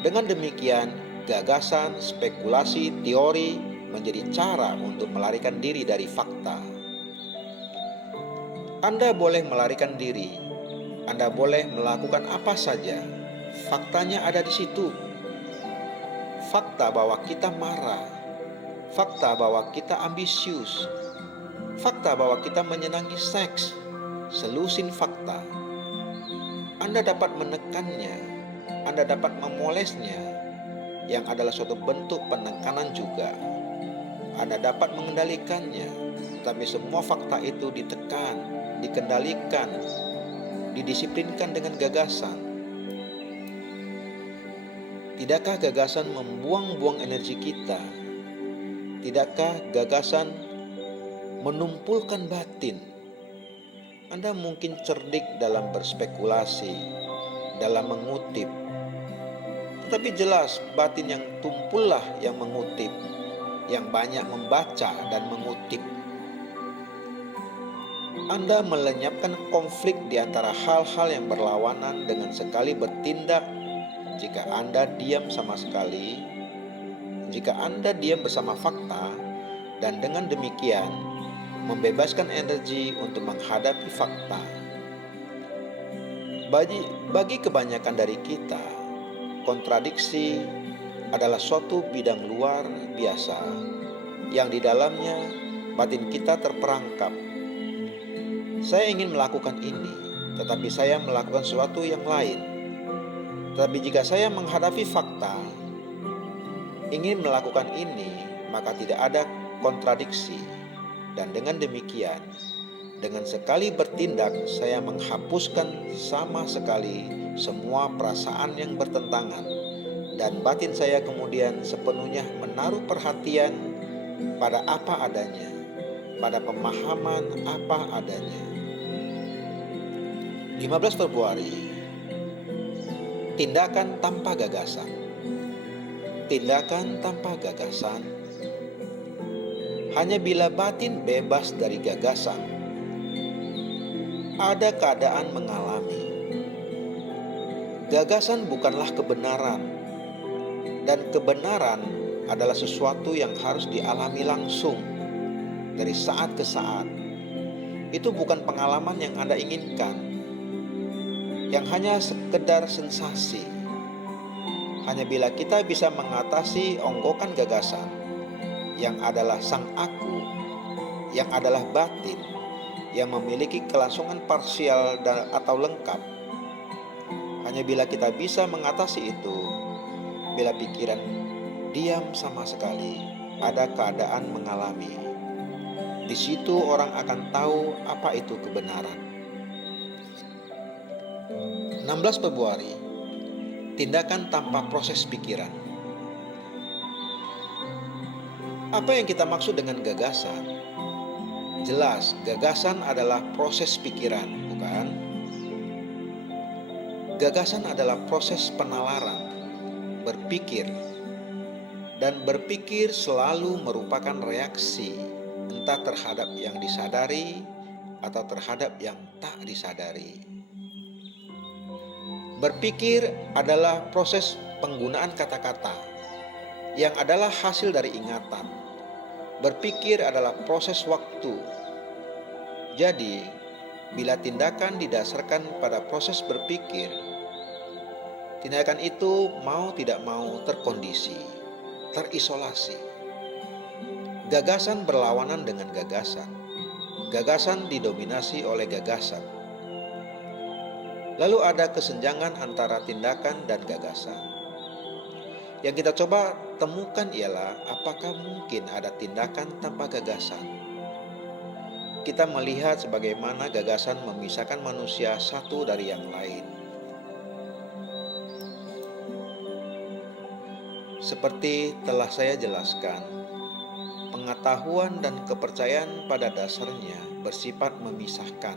Dengan demikian, gagasan, spekulasi, teori menjadi cara untuk melarikan diri dari fakta. Anda boleh melarikan diri, Anda boleh melakukan apa saja. Faktanya ada di situ. Fakta bahwa kita marah, fakta bahwa kita ambisius, fakta bahwa kita menyenangi seks, selusin fakta. Anda dapat menekannya, Anda dapat memolesnya, yang adalah suatu bentuk penekanan juga. Anda dapat mengendalikannya, tapi semua fakta itu ditekan, dikendalikan, didisiplinkan dengan gagasan. Tidakkah gagasan membuang-buang energi kita? Tidakkah gagasan menumpulkan batin? Anda mungkin cerdik dalam berspekulasi, dalam mengutip, tetapi jelas batin yang tumpullah yang mengutip, yang banyak membaca dan mengutip. Anda melenyapkan konflik di antara hal-hal yang berlawanan dengan sekali bertindak. Jika Anda diam sama sekali, jika Anda diam bersama fakta, dan dengan demikian membebaskan energi untuk menghadapi fakta. Bagi kebanyakan dari kita, kontradiksi adalah suatu bidang luar biasa yang di dalamnya batin kita terperangkap. Saya ingin melakukan ini, tetapi saya melakukan sesuatu yang lain. Tetapi jika saya menghadapi fakta, ingin melakukan ini, maka tidak ada kontradiksi. Dan dengan demikian, dengan sekali bertindak, saya menghapuskan sama sekali semua perasaan yang bertentangan. Dan batin saya kemudian sepenuhnya menaruh perhatian pada apa adanya, pada pemahaman apa adanya. 15 Februari, tindakan tanpa gagasan. Tindakan tanpa gagasan. Hanya bila batin bebas dari gagasan, ada keadaan mengalami. Gagasan bukanlah kebenaran. Dan kebenaran adalah sesuatu yang harus dialami langsung dari saat ke saat. Itu bukan pengalaman yang Anda inginkan, yang hanya sekedar sensasi. Hanya bila kita bisa mengatasi onggokan gagasan, yang adalah sang aku, yang adalah batin, yang memiliki kelangsungan parsial atau lengkap. Hanya bila kita bisa mengatasi itu, bila pikiran diam sama sekali, ada keadaan mengalami. Di situ orang akan tahu apa itu kebenaran. 16 Februari, tindakan tanpa proses pikiran. Apa yang kita maksud dengan gagasan? Jelas, gagasan adalah proses pikiran, bukan? Gagasan adalah proses penalaran, berpikir, dan berpikir selalu merupakan reaksi, entah terhadap yang disadari atau terhadap yang tak disadari. Berpikir adalah proses penggunaan kata-kata yang adalah hasil dari ingatan. Berpikir adalah proses waktu. Jadi, Bila tindakan didasarkan pada proses berpikir, tindakan itu mau tidak mau terkondisi, terisolasi. Gagasan berlawanan dengan gagasan. Gagasan didominasi oleh gagasan. Lalu ada kesenjangan antara tindakan dan gagasan. Yang kita coba temukan ialah apakah mungkin ada tindakan tanpa gagasan. Kita melihat sebagaimana gagasan memisahkan manusia satu dari yang lain. Seperti telah saya jelaskan, pengetahuan dan kepercayaan pada dasarnya bersifat memisahkan.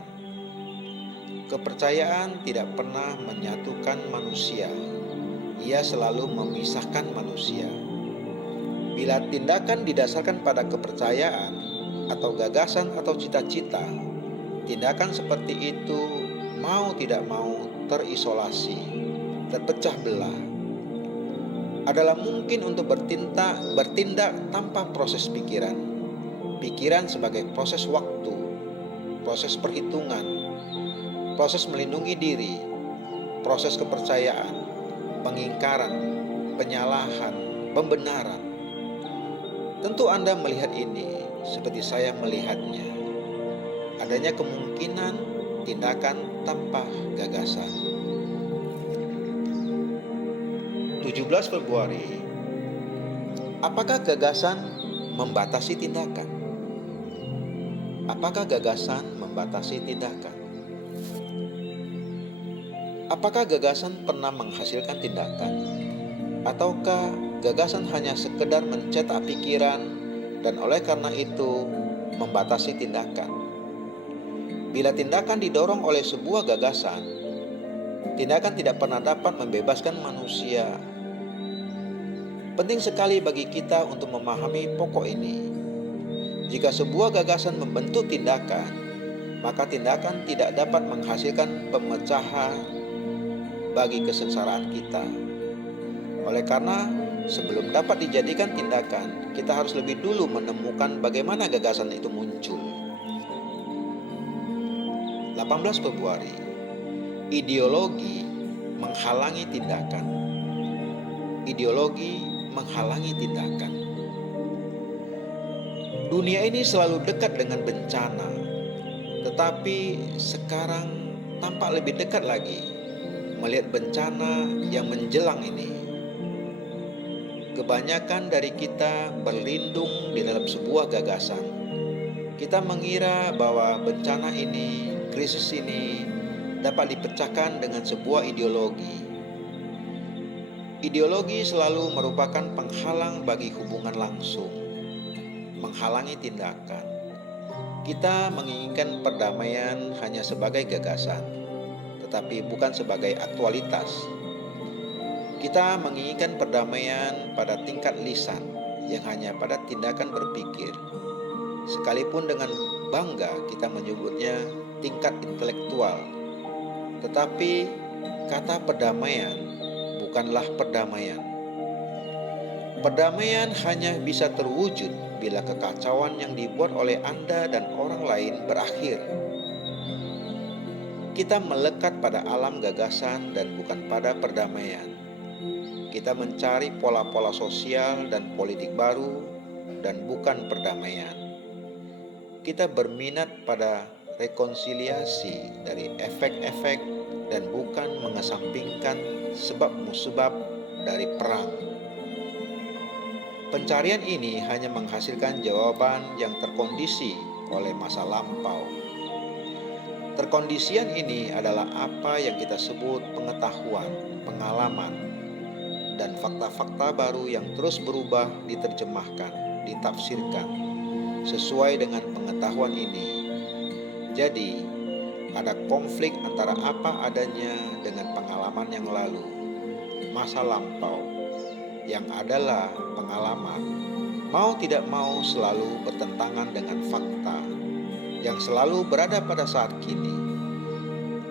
Kepercayaan tidak pernah menyatukan manusia, ia selalu memisahkan manusia. Bila tindakan didasarkan pada kepercayaan atau gagasan atau cita-cita, tindakan seperti itu mau tidak mau terisolasi, terpecah belah. Adalah mungkin untuk bertindak tanpa proses pikiran. Pikiran sebagai proses waktu, proses perhitungan, proses melindungi diri, proses kepercayaan, pengingkaran, penyalahan, pembenaran. Tentu Anda melihat ini seperti saya melihatnya. Adanya kemungkinan tindakan tanpa gagasan. 17 Februari. Apakah gagasan membatasi tindakan? Apakah gagasan membatasi tindakan? Apakah gagasan pernah menghasilkan tindakan? Ataukah gagasan hanya sekedar mencetak pikiran dan oleh karena itu membatasi tindakan? Bila tindakan didorong oleh sebuah gagasan, tindakan tidak pernah dapat membebaskan manusia. Penting sekali bagi kita untuk memahami pokok ini. Jika sebuah gagasan membentuk tindakan, maka tindakan tidak dapat menghasilkan pemecahan bagi kesengsaraan kita. Oleh karena sebelum dapat dijadikan tindakan, kita harus lebih dulu menemukan bagaimana gagasan itu muncul. 18 Februari. Ideologi menghalangi tindakan. Ideologi menghalangi tindakan. Dunia ini selalu dekat dengan bencana, tetapi sekarang tampak lebih dekat lagi melihat bencana yang menjelang ini. Kebanyakan dari kita berlindung di dalam sebuah gagasan. Kita mengira bahwa bencana ini, krisis ini dapat dipecahkan dengan sebuah ideologi. Ideologi selalu merupakan penghalang bagi hubungan langsung, menghalangi tindakan. Kita menginginkan perdamaian hanya sebagai gagasan, tetapi bukan sebagai aktualitas. Kita menginginkan perdamaian pada tingkat lisan yang hanya pada tindakan berpikir. Sekalipun dengan bangga kita menyebutnya tingkat intelektual. Tetapi kata perdamaian bukanlah perdamaian. Perdamaian hanya bisa terwujud bila kekacauan yang dibuat oleh Anda dan orang lain berakhir. Kita melekat pada alam gagasan dan bukan pada perdamaian. Kita mencari pola-pola sosial dan politik baru dan bukan perdamaian. Kita berminat pada rekonsiliasi dari efek-efek dan bukan mengesampingkan sebab-musabab dari perang. Pencarian ini hanya menghasilkan jawaban yang terkondisi oleh masa lampau. Terkondisian ini adalah apa yang kita sebut pengetahuan, pengalaman, dan fakta-fakta baru yang terus berubah diterjemahkan, ditafsirkan sesuai dengan pengetahuan ini. Jadi, ada konflik antara apa adanya dengan pengalaman yang lalu, masa lampau, yang adalah pengalaman, mau tidak mau selalu bertentangan dengan fakta, yang selalu berada pada saat kini.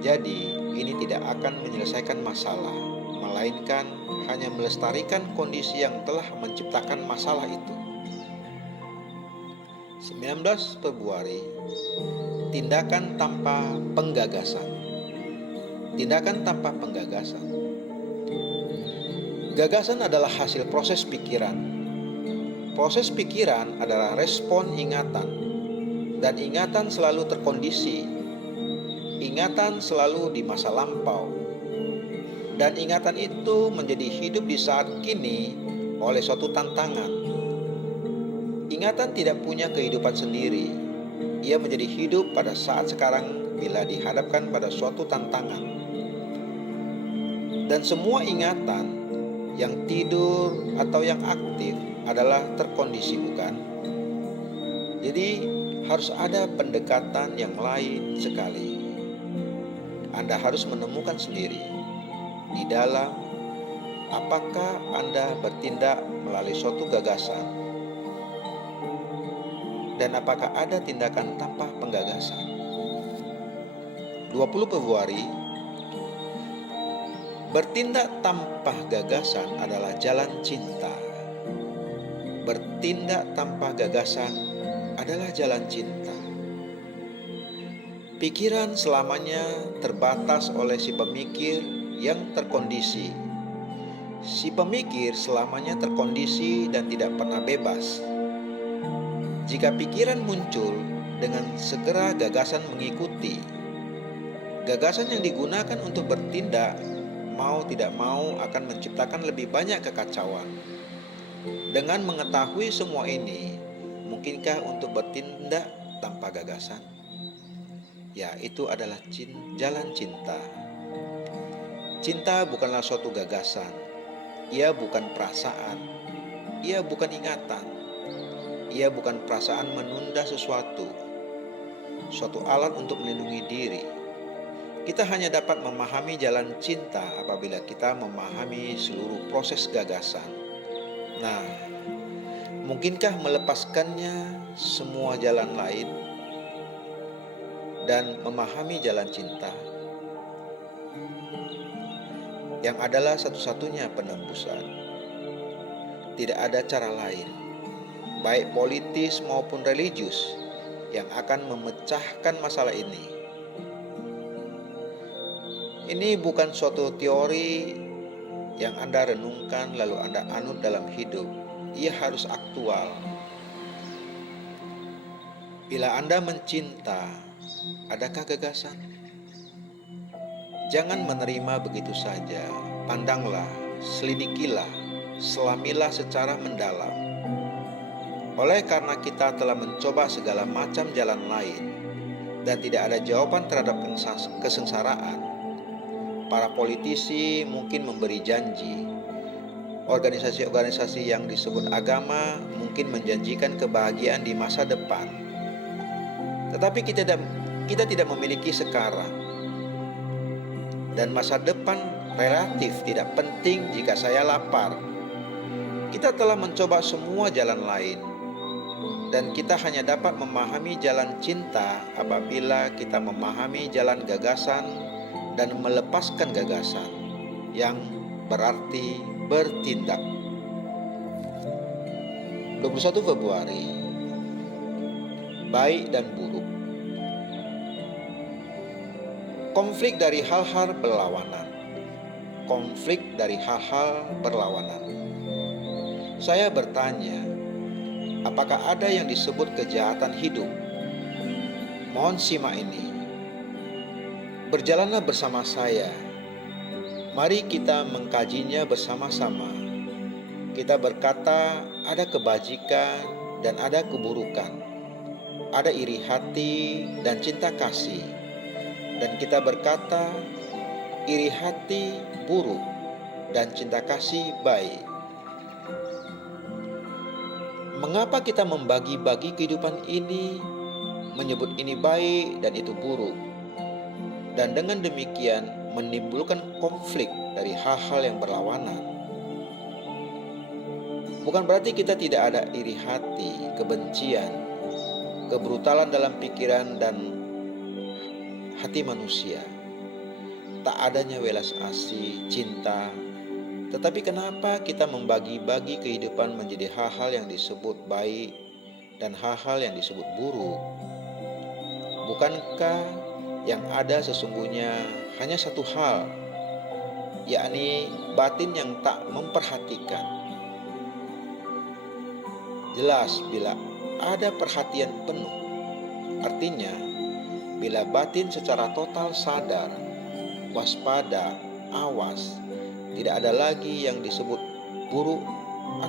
Jadi, ini tidak akan menyelesaikan masalah, melainkan hanya melestarikan kondisi yang telah menciptakan masalah itu. 19 Februari, tindakan tanpa penggagasan. Tindakan tanpa penggagasan. Gagasan adalah hasil proses pikiran. Proses pikiran adalah respon ingatan, dan ingatan selalu terkondisi. Ingatan selalu di masa lampau, dan ingatan itu menjadi hidup di saat kini oleh suatu tantangan. Ingatan tidak punya kehidupan sendiri. Ia menjadi hidup pada saat sekarang bila dihadapkan pada suatu tantangan. Dan semua ingatan yang tidur atau yang aktif adalah terkondisi, bukan? Jadi harus ada pendekatan yang lain sekali. Anda harus menemukan sendiri di dalam apakah Anda bertindak melalui suatu gagasan, dan apakah ada tindakan tanpa penggagasan. 20 Februari, bertindak tanpa gagasan adalah jalan cinta. Bertindak tanpa gagasan adalah jalan cinta. Pikiran selamanya terbatas oleh si pemikir yang terkondisi. Si pemikir selamanya terkondisi dan tidak pernah bebas. Jika pikiran muncul, dengan segera gagasan mengikuti. Gagasan yang digunakan untuk bertindak, mau tidak mau akan menciptakan lebih banyak kekacauan. Dengan mengetahui semua ini, mungkinkah untuk bertindak tanpa gagasan? Ya, itu adalah jalan cinta. Cinta bukanlah suatu gagasan. Ia bukan perasaan. Ia bukan ingatan. Ia bukan perasaan menunda sesuatu, suatu alat untuk melindungi diri. Kita hanya dapat memahami jalan cinta apabila kita memahami seluruh proses gagasan. Nah, mungkinkah melepaskannya semua jalan lain dan memahami jalan cinta yang adalah satu-satunya penembusan? Tidak ada cara lain, baik politis maupun religius, yang akan memecahkan masalah ini. Ini bukan suatu teori yang Anda renungkan lalu Anda anut dalam hidup. Ia harus aktual. Bila Anda mencinta, adakah gagasan? Jangan menerima begitu saja. Pandanglah, selidikilah, selamilah secara mendalam. Oleh karena kita telah mencoba segala macam jalan lain dan tidak ada jawaban terhadap kesengsaraan, para politisi mungkin memberi janji. Organisasi-organisasi yang disebut agama mungkin menjanjikan kebahagiaan di masa depan. Tetapi kita tidak memiliki sekarang. Dan masa depan relatif tidak penting jika saya lapar. Kita telah mencoba semua jalan lain. Dan kita hanya dapat memahami jalan cinta apabila kita memahami jalan gagasan dan melepaskan gagasan, yang berarti bertindak. 21 Februari, baik dan buruk. Konflik dari hal-hal berlawanan. Konflik dari hal-hal berlawanan. Saya bertanya, apakah ada yang disebut kejahatan hidup? Mohon simak ini. Berjalanlah bersama saya. Mari kita mengkajinya bersama-sama. Kita berkata ada kebajikan dan ada keburukan. Ada iri hati dan cinta kasih. Dan kita berkata iri hati buruk dan cinta kasih baik. Mengapa kita membagi-bagi kehidupan ini, menyebut ini baik dan itu buruk, dan dengan demikian menimbulkan konflik dari hal-hal yang berlawanan? Bukan berarti kita tidak ada iri hati, kebencian, kebrutalan dalam pikiran dan hati manusia, tak adanya welas asih, cinta. Tetapi kenapa kita membagi-bagi kehidupan menjadi hal-hal yang disebut baik dan hal-hal yang disebut buruk. Bukankah yang ada sesungguhnya hanya satu hal, yakni batin yang tak memperhatikan? Jelas bila ada perhatian penuh, artinya bila batin secara total sadar, waspada, awas, tidak ada lagi yang disebut buruk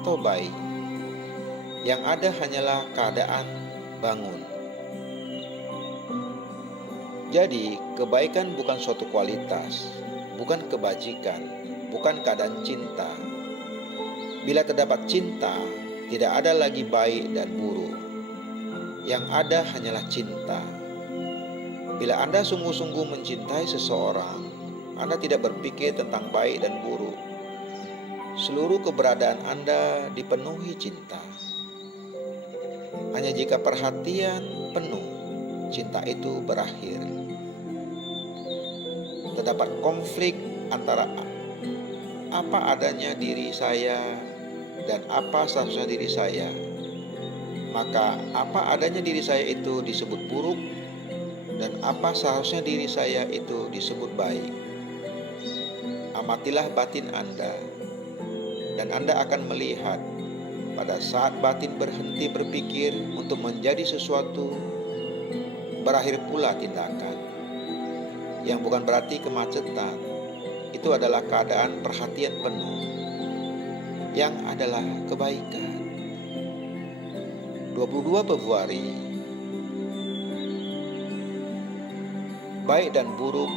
atau baik. Yang ada hanyalah keadaan bangun. Jadi, kebaikan bukan suatu kualitas, bukan kebajikan, bukan keadaan cinta. Bila terdapat cinta, tidak ada lagi baik dan buruk. Yang ada hanyalah cinta. Bila Anda sungguh-sungguh mencintai seseorang, Anda tidak berpikir tentang baik dan buruk. Seluruh keberadaan Anda dipenuhi cinta. Hanya jika perhatian penuh, cinta itu berakhir. Terdapat konflik antara apa adanya diri saya dan apa seharusnya diri saya. Maka apa adanya diri saya itu disebut buruk, dan apa seharusnya diri saya itu disebut baik. Amatilah batin Anda, dan Anda akan melihat pada saat batin berhenti berpikir untuk menjadi sesuatu, berakhir pula tindakan. Yang bukan berarti kemacetan, itu adalah keadaan perhatian penuh, yang adalah kebaikan. 22 Februari. Baik dan buruk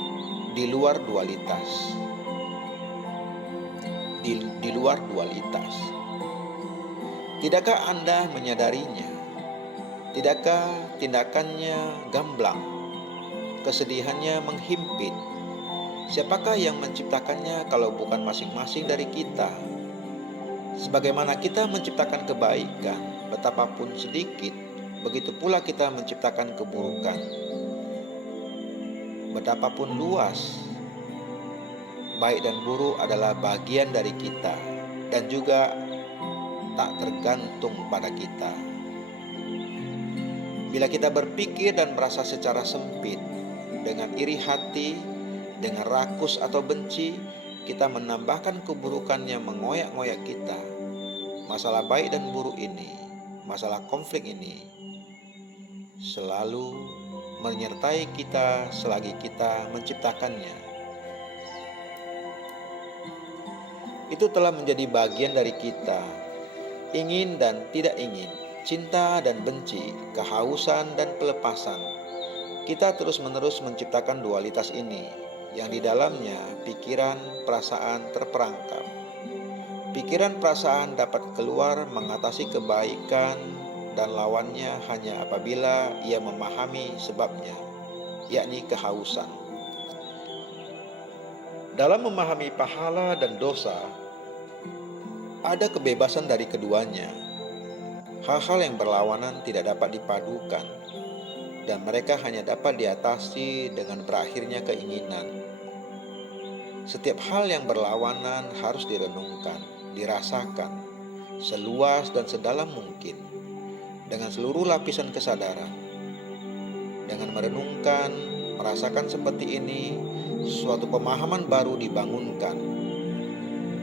di luar dualitas. Di luar dualitas. Tidakkah Anda menyadarinya? Tidakkah tindakannya gamblang? Kesedihannya menghimpit? Siapakah yang menciptakannya kalau bukan masing-masing dari kita? Sebagaimana kita menciptakan kebaikan, betapapun sedikit, begitu pula kita menciptakan keburukan. Betapapun luas, baik dan buruk adalah bagian dari kita dan juga tak tergantung pada kita. Bila kita berpikir dan merasa secara sempit, dengan iri hati, dengan rakus atau benci, kita menambahkan keburukan yang mengoyak-ngoyak kita. Masalah baik dan buruk ini, masalah konflik ini, selalu menyertai kita selagi kita menciptakannya. Itu telah menjadi bagian dari kita. Ingin dan tidak ingin, cinta dan benci, kehausan dan pelepasan. Kita terus-menerus menciptakan dualitas ini, yang di dalamnya pikiran, perasaan terperangkap. Pikiran perasaan dapat keluar mengatasi kebaikan dan lawannya hanya apabila ia memahami sebabnya, yakni kehausan. Dalam memahami pahala dan dosa, ada kebebasan dari keduanya. Hal-hal yang berlawanan tidak dapat dipadukan, dan mereka hanya dapat diatasi dengan berakhirnya keinginan. Setiap hal yang berlawanan harus direnungkan, dirasakan, seluas dan sedalam mungkin, dengan seluruh lapisan kesadaran. Dengan merenungkan, merasakan seperti ini, suatu pemahaman baru dibangunkan,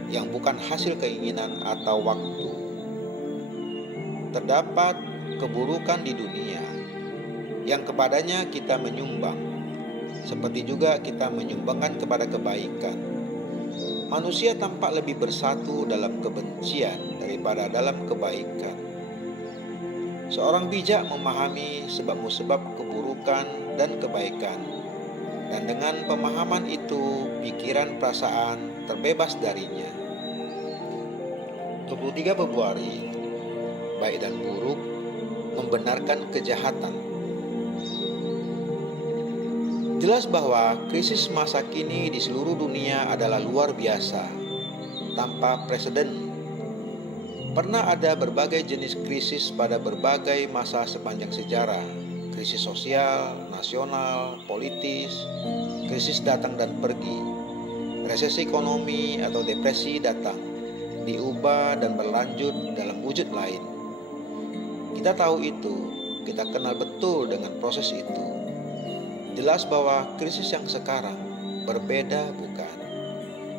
yang bukan hasil keinginan atau waktu. Terdapat keburukan di dunia yang kepadanya kita menyumbang, seperti juga kita menyumbangkan kepada kebaikan. Manusia tampak lebih bersatu dalam kebencian daripada dalam kebaikan. Seorang bijak memahami sebab-musabab keburukan dan kebaikan, dan dengan pemahaman itu pikiran perasaan terbebas darinya. 23 Februari. Baik dan buruk membenarkan kejahatan. Jelas bahwa krisis masa kini di seluruh dunia adalah luar biasa, tanpa preseden. Pernah ada berbagai jenis krisis pada berbagai masa sepanjang sejarah. Krisis sosial, nasional, politis, krisis datang dan pergi. Resesi ekonomi atau depresi datang, diubah dan berlanjut dalam wujud lain. Kita tahu itu, kita kenal betul dengan proses itu. Jelas bahwa krisis yang sekarang berbeda bukan?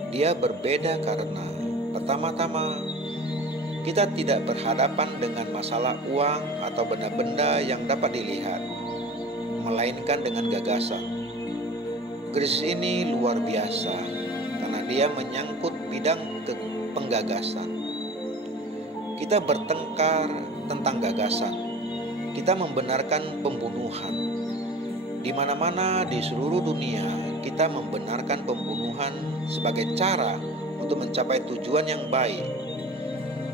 Dia berbeda karena pertama-tama kita tidak berhadapan dengan masalah uang atau benda-benda yang dapat dilihat, melainkan dengan gagasan. Krisis ini luar biasa karena dia menyangkut bidang penggagasan. Kita bertengkar tentang gagasan. Kita membenarkan pembunuhan. Di mana-mana di seluruh dunia, kita membenarkan pembunuhan sebagai cara untuk mencapai tujuan yang baik.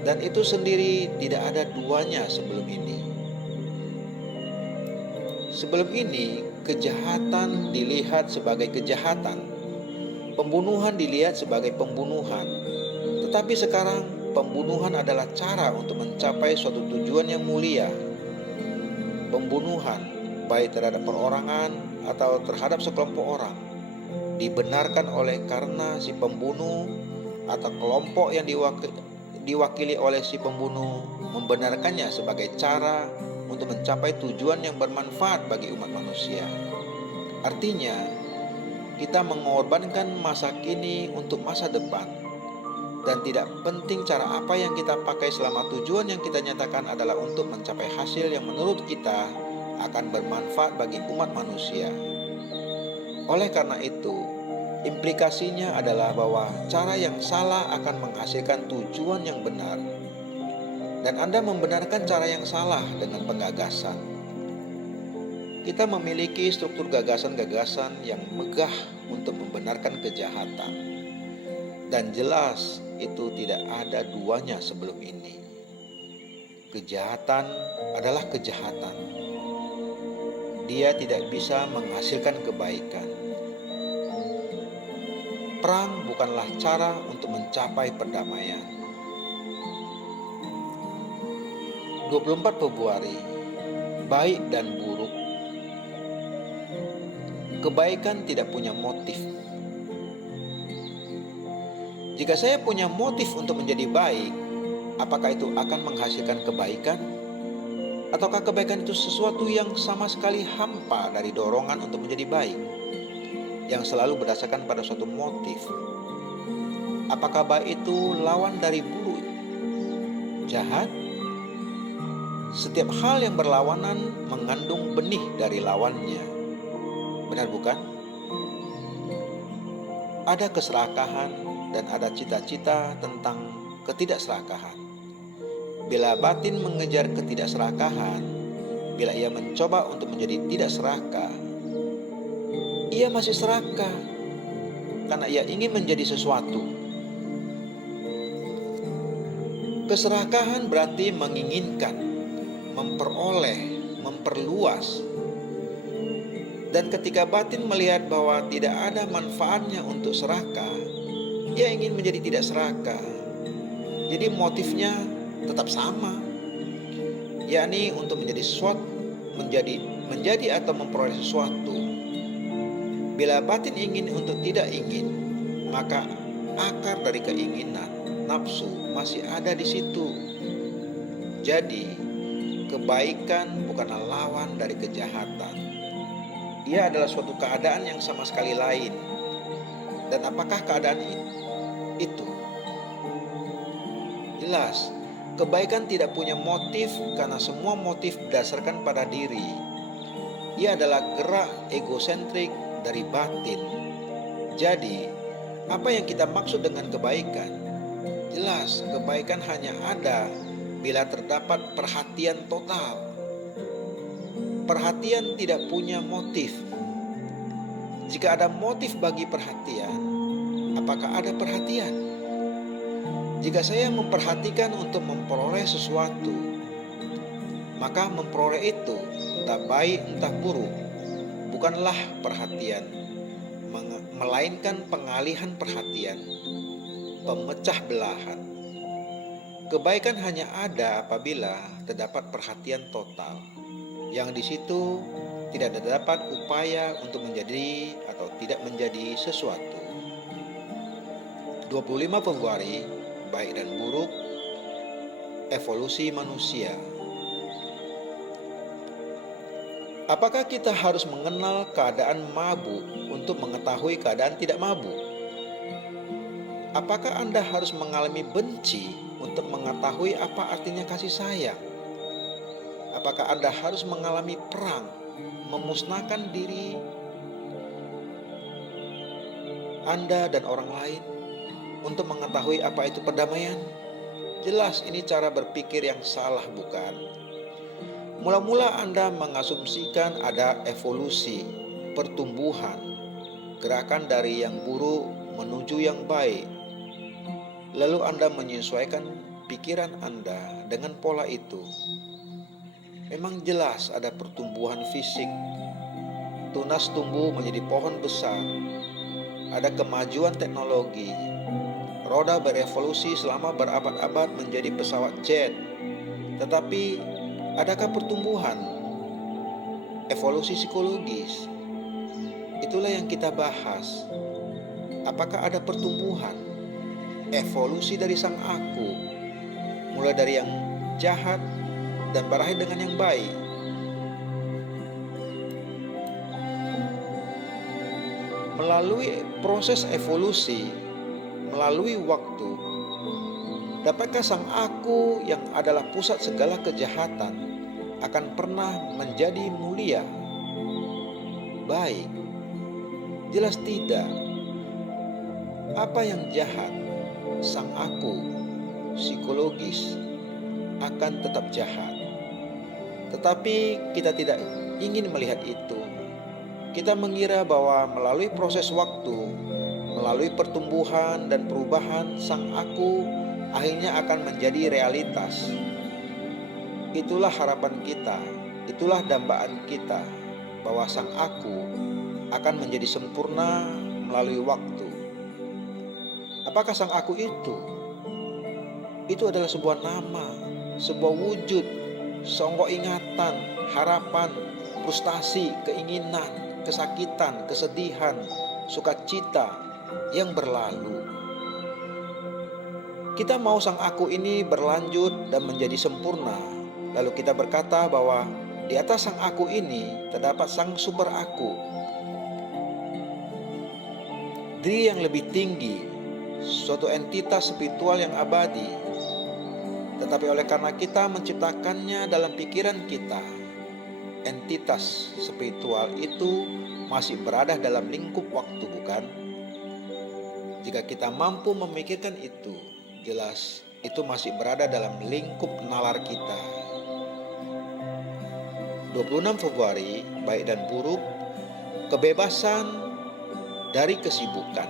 Dan itu sendiri tidak ada duanya sebelum ini. Sebelum ini, kejahatan dilihat sebagai kejahatan. Pembunuhan dilihat sebagai pembunuhan. Tetapi sekarang, pembunuhan adalah cara untuk mencapai suatu tujuan yang mulia. Pembunuhan, baik terhadap perorangan atau terhadap sekelompok orang, dibenarkan oleh karena si pembunuh atau kelompok yang diwakili oleh si pembunuh membenarkannya sebagai cara untuk mencapai tujuan yang bermanfaat bagi umat manusia. Artinya, kita mengorbankan masa kini untuk masa depan, dan tidak penting cara apa yang kita pakai selama tujuan yang kita nyatakan adalah untuk mencapai hasil yang menurut kita akan bermanfaat bagi umat manusia. Oleh karena itu, implikasinya adalah bahwa cara yang salah akan menghasilkan tujuan yang benar. Dan Anda membenarkan cara yang salah dengan penggagasan. Kita memiliki struktur gagasan-gagasan yang megah untuk membenarkan kejahatan. Dan jelas itu tidak ada duanya sebelum ini. Kejahatan adalah kejahatan. Dia tidak bisa menghasilkan kebaikan. Perang bukanlah cara untuk mencapai perdamaian. 24 Februari, baik dan buruk. Kebaikan tidak punya motif. Jika saya punya motif untuk menjadi baik, apakah itu akan menghasilkan kebaikan? Ataukah kebaikan itu sesuatu yang sama sekali hampa dari dorongan untuk menjadi baik, yang selalu berdasarkan pada suatu motif? Apakah baik itu lawan dari buruk, jahat? Setiap hal yang berlawanan mengandung benih dari lawannya. Benar bukan? Ada keserakahan dan ada cita-cita tentang ketidakserakahan. Bila batin mengejar ketidakserakahan, bila ia mencoba untuk menjadi tidak serakah, ia masih serakah karena ia ingin menjadi sesuatu. Keserakahan berarti menginginkan, memperoleh, memperluas. Dan ketika batin melihat bahwa tidak ada manfaatnya untuk serakah, ia ingin menjadi tidak serakah. Jadi motifnya tetap sama, yakni untuk menjadi sesuatu, menjadi atau memperoleh sesuatu. Bila batin ingin untuk tidak ingin, maka akar dari keinginan, nafsu masih ada di situ. Jadi, kebaikan bukanlah lawan dari kejahatan. Ia adalah suatu keadaan yang sama sekali lain. Dan apakah keadaan itu? Jelas, kebaikan tidak punya motif karena semua motif berdasarkan pada diri. Ia adalah gerak egosentrik dari batin. Jadi, apa yang kita maksud dengan kebaikan? Jelas, kebaikan hanya ada bila terdapat perhatian total. Perhatian tidak punya motif. Jika ada motif bagi perhatian, apakah ada perhatian? Jika saya memperhatikan untuk memperoleh sesuatu, maka memperoleh itu, entah baik entah buruk, bukanlah perhatian, melainkan pengalihan perhatian, pemecah belahan. Kebaikan hanya ada apabila terdapat perhatian total, yang di situ tidak terdapat upaya untuk menjadi atau tidak menjadi sesuatu. 25 Februari, baik dan buruk, evolusi manusia. Apakah kita harus mengenal keadaan mabuk untuk mengetahui keadaan tidak mabuk? Apakah Anda harus mengalami benci untuk mengetahui apa artinya kasih sayang? Apakah Anda harus mengalami perang, memusnahkan diri Anda dan orang lain untuk mengetahui apa itu perdamaian? Jelas ini cara berpikir yang salah, bukan? Mula-mula Anda mengasumsikan ada evolusi, pertumbuhan, gerakan dari yang buruk menuju yang baik. Lalu Anda menyesuaikan pikiran Anda dengan pola itu. Memang jelas ada pertumbuhan fisik, tunas tumbuh menjadi pohon besar, ada kemajuan teknologi, roda berevolusi selama berabad-abad menjadi pesawat jet. Tetapi adakah pertumbuhan, evolusi psikologis? Itulah yang kita bahas. Apakah ada pertumbuhan, evolusi dari sang aku, mulai dari yang jahat dan berakhir dengan yang baik? Melalui proses evolusi, melalui waktu, dapatkah sang aku yang adalah pusat segala kejahatan akan pernah menjadi mulia, baik? Jelas tidak. Apa yang jahat, sang aku, psikologis, akan tetap jahat. Tetapi kita tidak ingin melihat itu. Kita mengira bahwa melalui proses waktu, melalui pertumbuhan dan perubahan, sang aku akhirnya akan menjadi realitas. Itulah harapan kita, itulah dambaan kita, bahwa sang aku akan menjadi sempurna melalui waktu. Apakah sang aku itu? Itu adalah sebuah nama, sebuah wujud, songgok ingatan, harapan, frustasi, keinginan, kesakitan, kesedihan, sukacita yang berlalu. Kita mau sang aku ini berlanjut dan menjadi sempurna. Lalu kita berkata bahwa di atas sang aku ini terdapat sang sumber aku, diri yang lebih tinggi, suatu entitas spiritual yang abadi. Tetapi oleh karena kita menciptakannya dalam pikiran kita, entitas spiritual itu masih berada dalam lingkup waktu, bukan? Jika kita mampu memikirkan itu, jelas itu masih berada dalam lingkup nalar kita. 26 Februari, baik dan buruk, kebebasan dari kesibukan.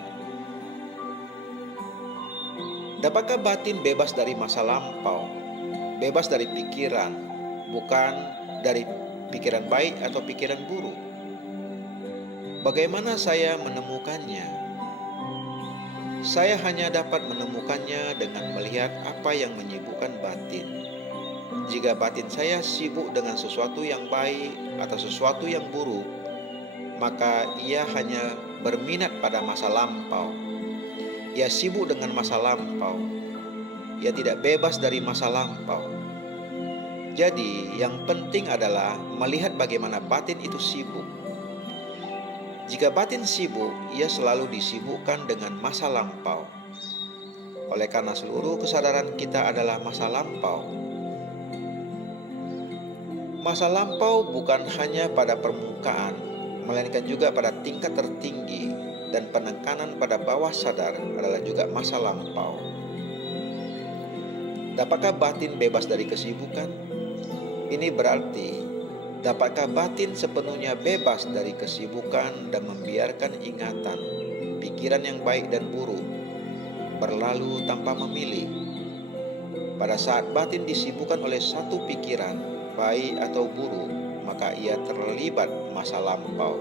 Dapatkah batin bebas dari masa lampau, bebas dari pikiran, bukan dari pikiran baik atau pikiran buruk? Bagaimana saya menemukannya? Saya hanya dapat menemukannya dengan melihat apa yang menyibukkan batin. Jika batin saya sibuk dengan sesuatu yang baik atau sesuatu yang buruk, maka ia hanya berminat pada masa lampau. Ia sibuk dengan masa lampau. Ia tidak bebas dari masa lampau. Jadi, yang penting adalah melihat bagaimana batin itu sibuk. Jika batin sibuk, ia selalu disibukkan dengan masa lampau. Oleh karena seluruh kesadaran kita adalah masa lampau. Masa lampau bukan hanya pada permukaan, melainkan juga pada tingkat tertinggi, dan penekanan pada bawah sadar adalah juga masa lampau. Dapatkah batin bebas dari kesibukan? Ini berarti, dapatkah batin sepenuhnya bebas dari kesibukan dan membiarkan ingatan, pikiran yang baik dan buruk berlalu tanpa memilih? Pada saat batin disibukkan oleh satu pikiran, baik atau buruk, maka ia terlibat masa lampau.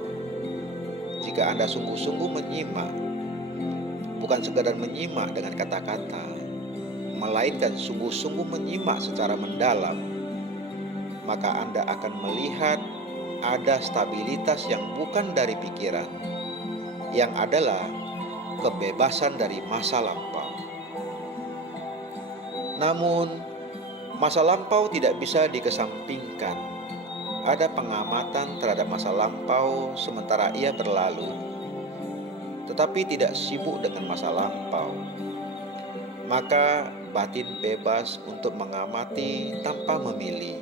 Jika Anda sungguh-sungguh menyimak, bukan sekadar menyimak dengan kata-kata, melainkan sungguh-sungguh menyimak secara mendalam, maka Anda akan melihat ada stabilitas yang bukan dari pikiran, yang adalah kebebasan dari masa lampau. Namun, masa lampau tidak bisa dikesampingkan. ada pengamatan terhadap masa lampau sementara ia berlalu, tetapi tidak sibuk dengan masa lampau. Maka batin bebas untuk mengamati tanpa memilih.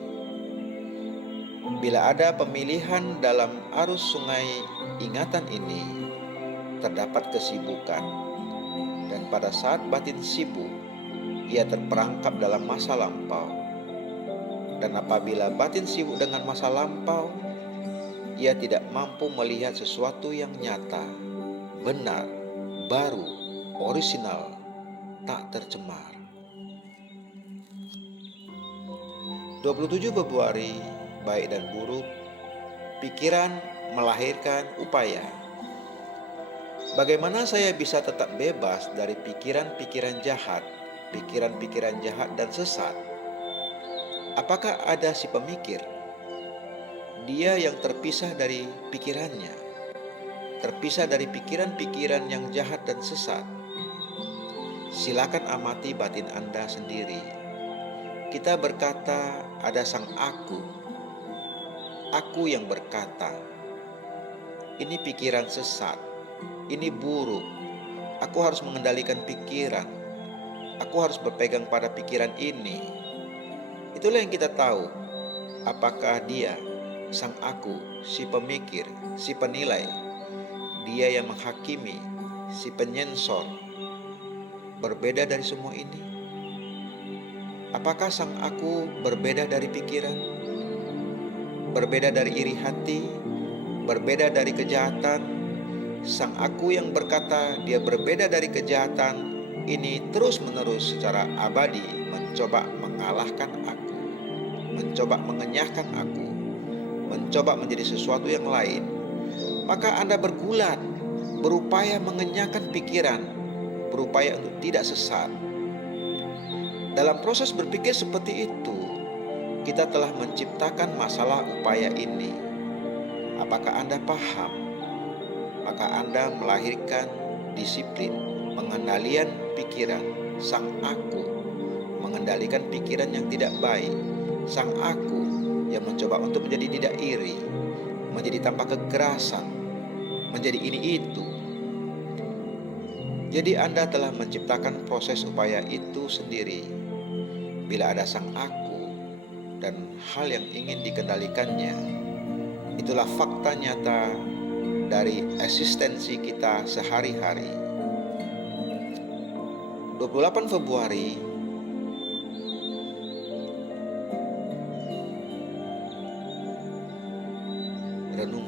Bila ada pemilihan dalam arus sungai ingatan ini, terdapat kesibukan, dan pada saat batin sibuk, ia terperangkap dalam masa lampau. Dan apabila batin sibuk dengan masa lampau, ia tidak mampu melihat sesuatu yang nyata, benar, baru, orisinal, tak tercemar. 27 Februari, baik dan buruk, pikiran melahirkan upaya. Bagaimana saya bisa tetap bebas dari pikiran-pikiran jahat dan sesat? Apakah ada si pemikir? Dia yang terpisah dari pikirannya, terpisah dari pikiran-pikiran yang jahat dan sesat. Silakan amati batin Anda sendiri. Kita berkata ada sang aku yang berkata, ini pikiran sesat, ini buruk, aku harus mengendalikan pikiran, aku harus berpegang pada pikiran ini. Itulah yang kita tahu, apakah dia, sang aku, si pemikir, si penilai, dia yang menghakimi, si penyensor, berbeda dari semua ini? Apakah sang aku berbeda dari pikiran? Berbeda dari iri hati? Berbeda dari kejahatan? Sang aku yang berkata dia berbeda dari kejahatan ini terus-menerus secara abadi mencoba mengalahkan aku, mencoba mengenyahkan aku, mencoba menjadi sesuatu yang lain. Maka Anda bergulat, berupaya mengenyahkan pikiran, berupaya untuk tidak sesat. Dalam proses berpikir seperti itu, kita telah menciptakan masalah upaya ini. Apakah Anda paham? Maka Anda melahirkan disiplin, pengendalian pikiran, sang aku, mengendalikan pikiran yang tidak baik, sang aku yang mencoba untuk menjadi tidak iri, menjadi tanpa kekerasan, menjadi ini itu. Jadi Anda telah menciptakan proses upaya itu sendiri. Bila ada sang aku dan hal yang ingin dikendalikannya, itulah fakta nyata dari eksistensi kita sehari-hari. 28 Februari, renungan.